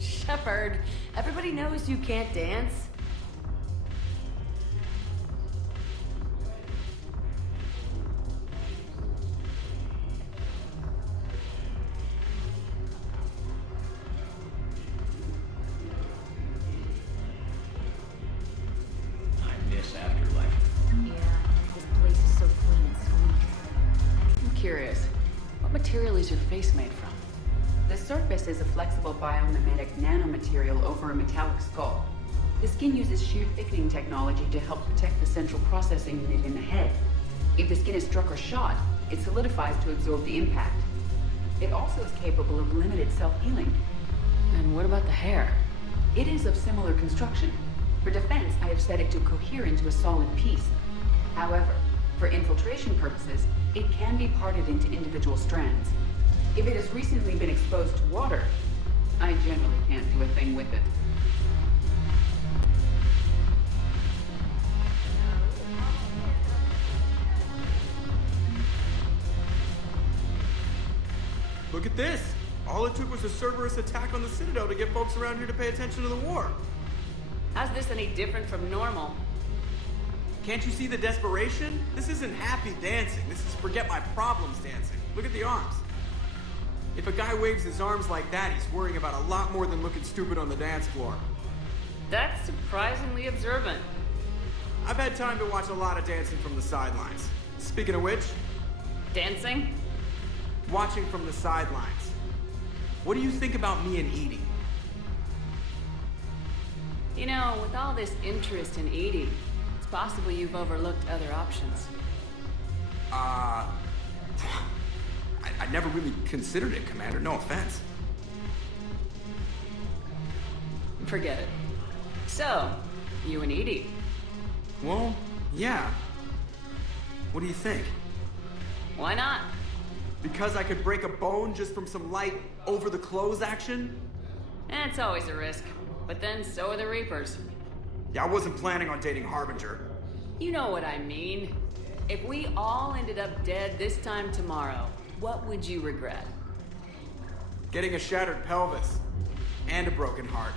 Shepard, everybody knows you can't dance. I miss Afterlife. Yeah, this place is so clean and sweet. I'm curious, what material is your face made from? The surface is a flexible biomimetic nanomaterial over a metallic skull. The skin uses shear thickening technology to help protect the central processing unit in the head. If the skin is struck or shot, it solidifies to absorb the impact. It also is capable of limited self-healing. And what about the hair? It is of similar construction. For defense, I have set it to cohere into a solid piece. However, for infiltration purposes, it can be parted into individual strands. If it has recently been exposed to water, I generally can't do a thing with it. Look at this! All it took was a Cerberus attack on the Citadel to get folks around here to pay attention to the war. How's this any different from normal? Can't you see the desperation? This isn't happy dancing. This is forget my problems dancing. Look at the arms. If a guy waves his arms like that, he's worrying about a lot more than looking stupid on the dance floor. That's surprisingly observant. I've had time to watch a lot of dancing from the sidelines. Speaking of which... Dancing? Watching from the sidelines. What do you think about me and Edie? You know, with all this interest in Edie, it's possible you've overlooked other options. I never really considered it, Commander. No offense. Forget it. So, you and Edie? Well, yeah. What do you think? Why not? Because I could break a bone just from some light over-the-clothes action? It's always a risk. But then so are the Reapers. Yeah, I wasn't planning on dating Harbinger. You know what I mean. If we all ended up dead this time tomorrow, what would you regret? Getting a shattered pelvis. And a broken heart.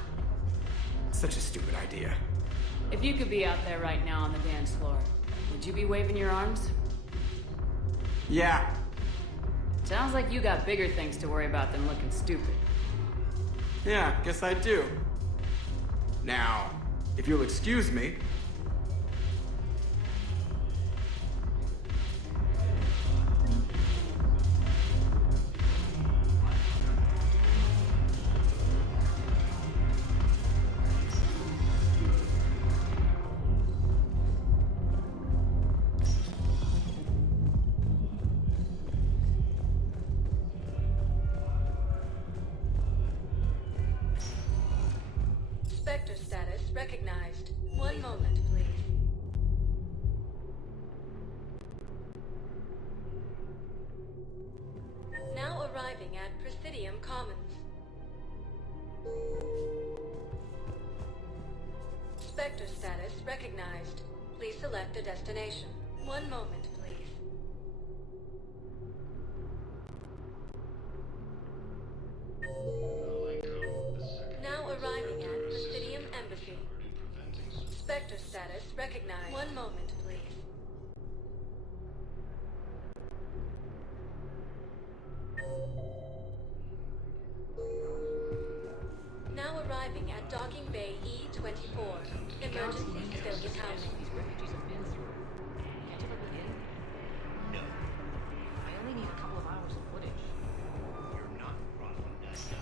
Such a stupid idea. If you could be out there right now on the dance floor, would you be waving your arms? Yeah. Sounds like you got bigger things to worry about than looking stupid. Yeah, guess I do. Now, if you'll excuse me... Spectre status recognized. One moment, please. Now arriving at Presidium Commons. Spectre status recognized. Please select a destination. One moment, please. Now arriving at Presidium Embassy. Spectre status recognized. One moment, please. Now arriving at Docking Bay E-29. D24. Emergency civilian housing. These refugees have been through. Can't you let me in? No. I only need a couple of hours of footage. You're not Rosalind Nesta.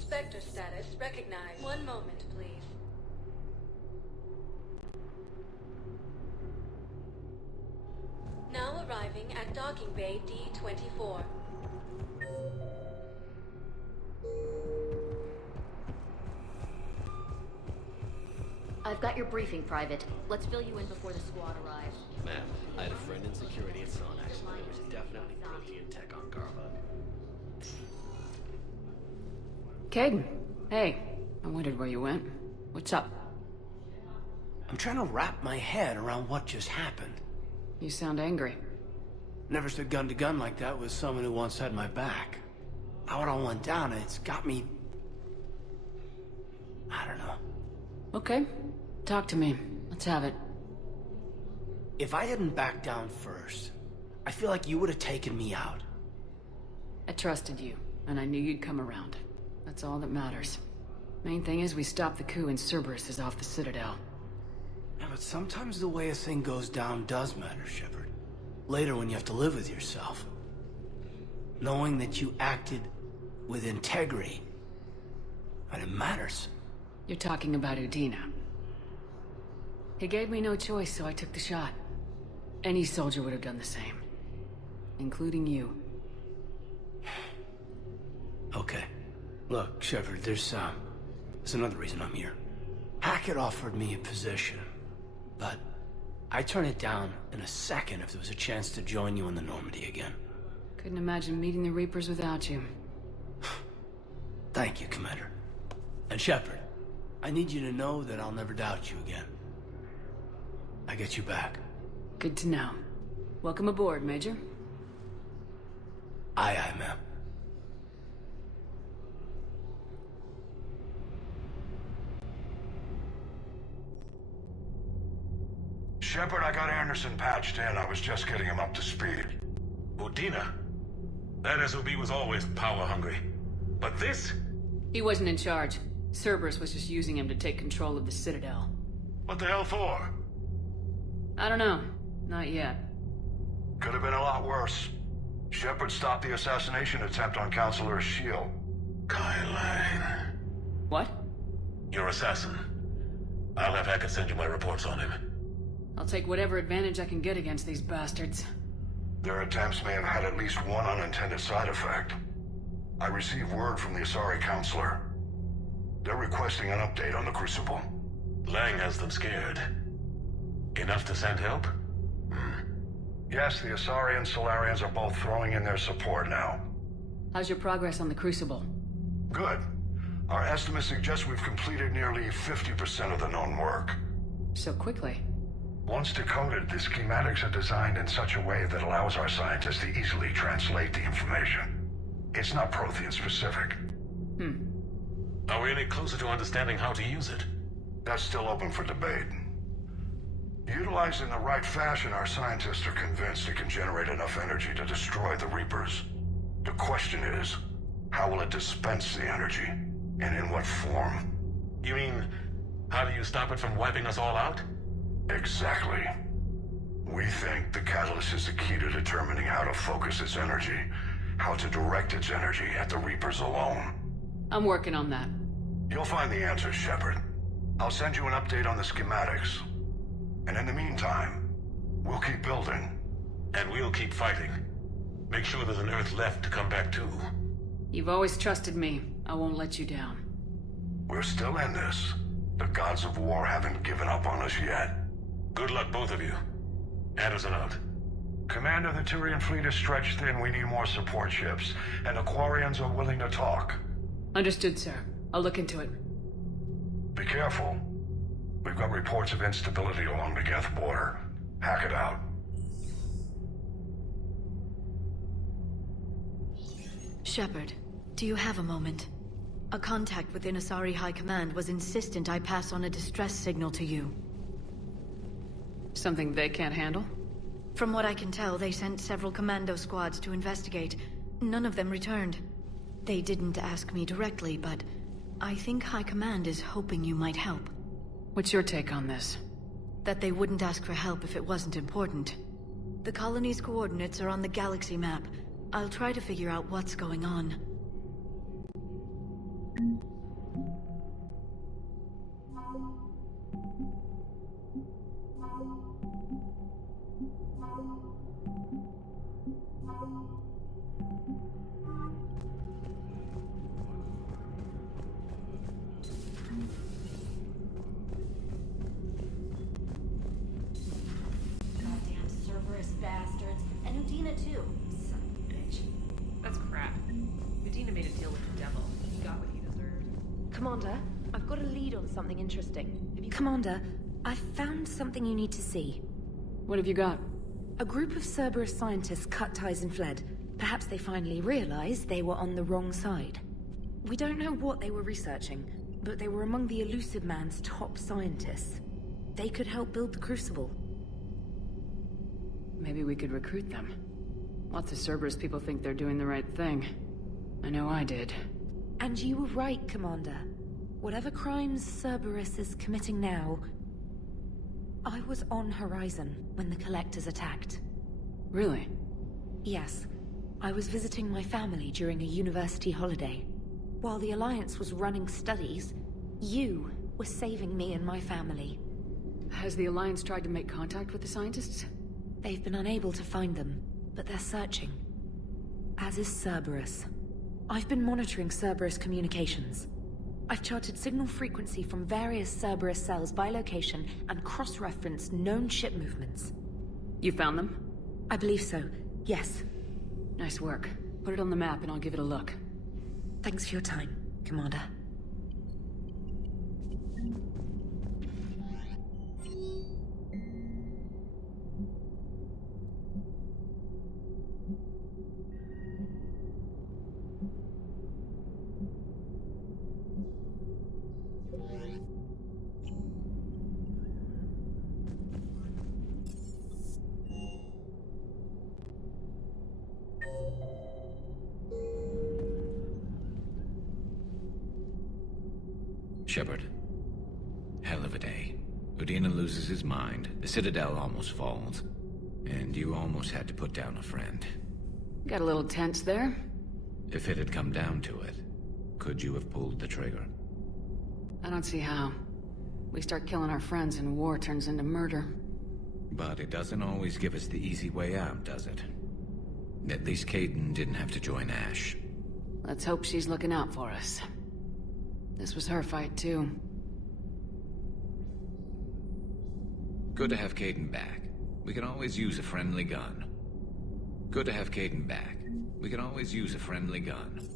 Spectre status recognized. One moment, please. Now arriving at docking bay D24. I've got your briefing, Private. Let's fill you in before the squad arrives. Ma'am, I had a friend in security at Sonax, and there was definitely protein tech on Garva. Caden, hey. I wondered where you went. What's up? I'm trying to wrap my head around what just happened. You sound angry. Never stood gun to gun like that with someone who once had my back. How it all went down, it's got me... I don't know. Okay. Talk to me. Let's have it. If I hadn't backed down first, I feel like you would have taken me out. I trusted you, and I knew you'd come around. That's all that matters. Main thing is we stopped the coup and Cerberus is off the Citadel. Yeah, but sometimes the way a thing goes down does matter, Shepard. Later when you have to live with yourself. Knowing that you acted with integrity. And it matters. You're talking about Udina. He gave me no choice, so I took the shot. Any soldier would have done the same. Including you. Okay. Look, Shepard, there's another reason I'm here. Hackett offered me a position, but I'd turn it down in a second if there was a chance to join you in the Normandy again. Couldn't imagine meeting the Reapers without you. Thank you, Commander. And Shepard, I need you to know that I'll never doubt you again. I get you back. Good to know. Welcome aboard, Major. Aye, aye, ma'am. Shepard, I got Anderson patched in. I was just getting him up to speed. Udina? That SOB was always power-hungry. But this? He wasn't in charge. Cerberus was just using him to take control of the Citadel. What the hell for? I don't know. Not yet. Could have been a lot worse. Shepard stopped the assassination attempt on Counselor Shield. Kai Lang. What? Your assassin. I'll have Hackett send you my reports on him. I'll take whatever advantage I can get against these bastards. Their attempts may have had at least one unintended side effect. I received word from the Asari Counselor. They're requesting an update on the Crucible. Lang has them scared. Enough to send help? Yes, the Asari and Solarians are both throwing in their support now. How's your progress on the Crucible? Good. Our estimates suggest we've completed nearly 50% of the known work. So quickly? Once decoded, the schematics are designed in such a way that allows our scientists to easily translate the information. It's not Prothean specific. Are we any closer to understanding how to use it? That's still open for debate. Utilized in the right fashion, our scientists are convinced it can generate enough energy to destroy the Reapers. The question is, how will it dispense the energy? And in what form? You mean, how do you stop it from wiping us all out? Exactly. We think the catalyst is the key to determining how to focus its energy, how to direct its energy at the Reapers alone. I'm working on that. You'll find the answers, Shepard. I'll send you an update on the schematics. And in the meantime, we'll keep building. And we'll keep fighting. Make sure there's an Earth left to come back to. You've always trusted me. I won't let you down. We're still in this. The gods of war haven't given up on us yet. Good luck, both of you. Anderson out. Commander, the Turian fleet is stretched thin. We need more support ships. And the Quarians are willing to talk. Understood, sir. I'll look into it. Be careful. We've got reports of instability along the Geth border. Hack it out. Shepard, do you have a moment? A contact within Asari High Command was insistent I pass on a distress signal to you. Something they can't handle? From what I can tell, they sent several commando squads to investigate. None of them returned. They didn't ask me directly, but I think High Command is hoping you might help. What's your take on this? That they wouldn't ask for help if it wasn't important. The colony's coordinates are on the galaxy map. I'll try to figure out what's going on. Goddamn Cerberus bastards. And Udina too. Son of a bitch. That's crap. Medina made a deal with the devil. He got what he deserved. Commander, I've got a lead on something interesting. Have you... Commander, I've found something you need to see. What have you got? A group of Cerberus scientists cut ties and fled. Perhaps they finally realized they were on the wrong side. We don't know what they were researching, but they were among the Elusive Man's top scientists. They could help build the Crucible. Maybe we could recruit them. Lots of Cerberus people think they're doing the right thing. I know I did. And you were right, Commander. Whatever crimes Cerberus is committing now... I was on Horizon when the Collectors attacked. Really? Yes. I was visiting my family during a university holiday. While the Alliance was running studies, you were saving me and my family. Has the Alliance tried to make contact with the scientists? They've been unable to find them, but they're searching. As is Cerberus. I've been monitoring Cerberus communications. I've charted signal frequency from various Cerberus cells by location and cross-referenced known ship movements. You found them? I believe so, yes. Nice work. Put it on the map and I'll give it a look. Thanks for your time, Commander. Shepard. Hell of a day. Udina loses his mind, the Citadel almost falls, and you almost had to put down a friend. Got a little tense there? If it had come down to it, could you have pulled the trigger? I don't see how. We start killing our friends and war turns into murder. But it doesn't always give us the easy way out, does it? At least Kaidan didn't have to join Ash. Let's hope she's looking out for us. This was her fight, too. Good to have Kaidan back. We can always use a friendly gun. Good to have Kaidan back. We can always use a friendly gun.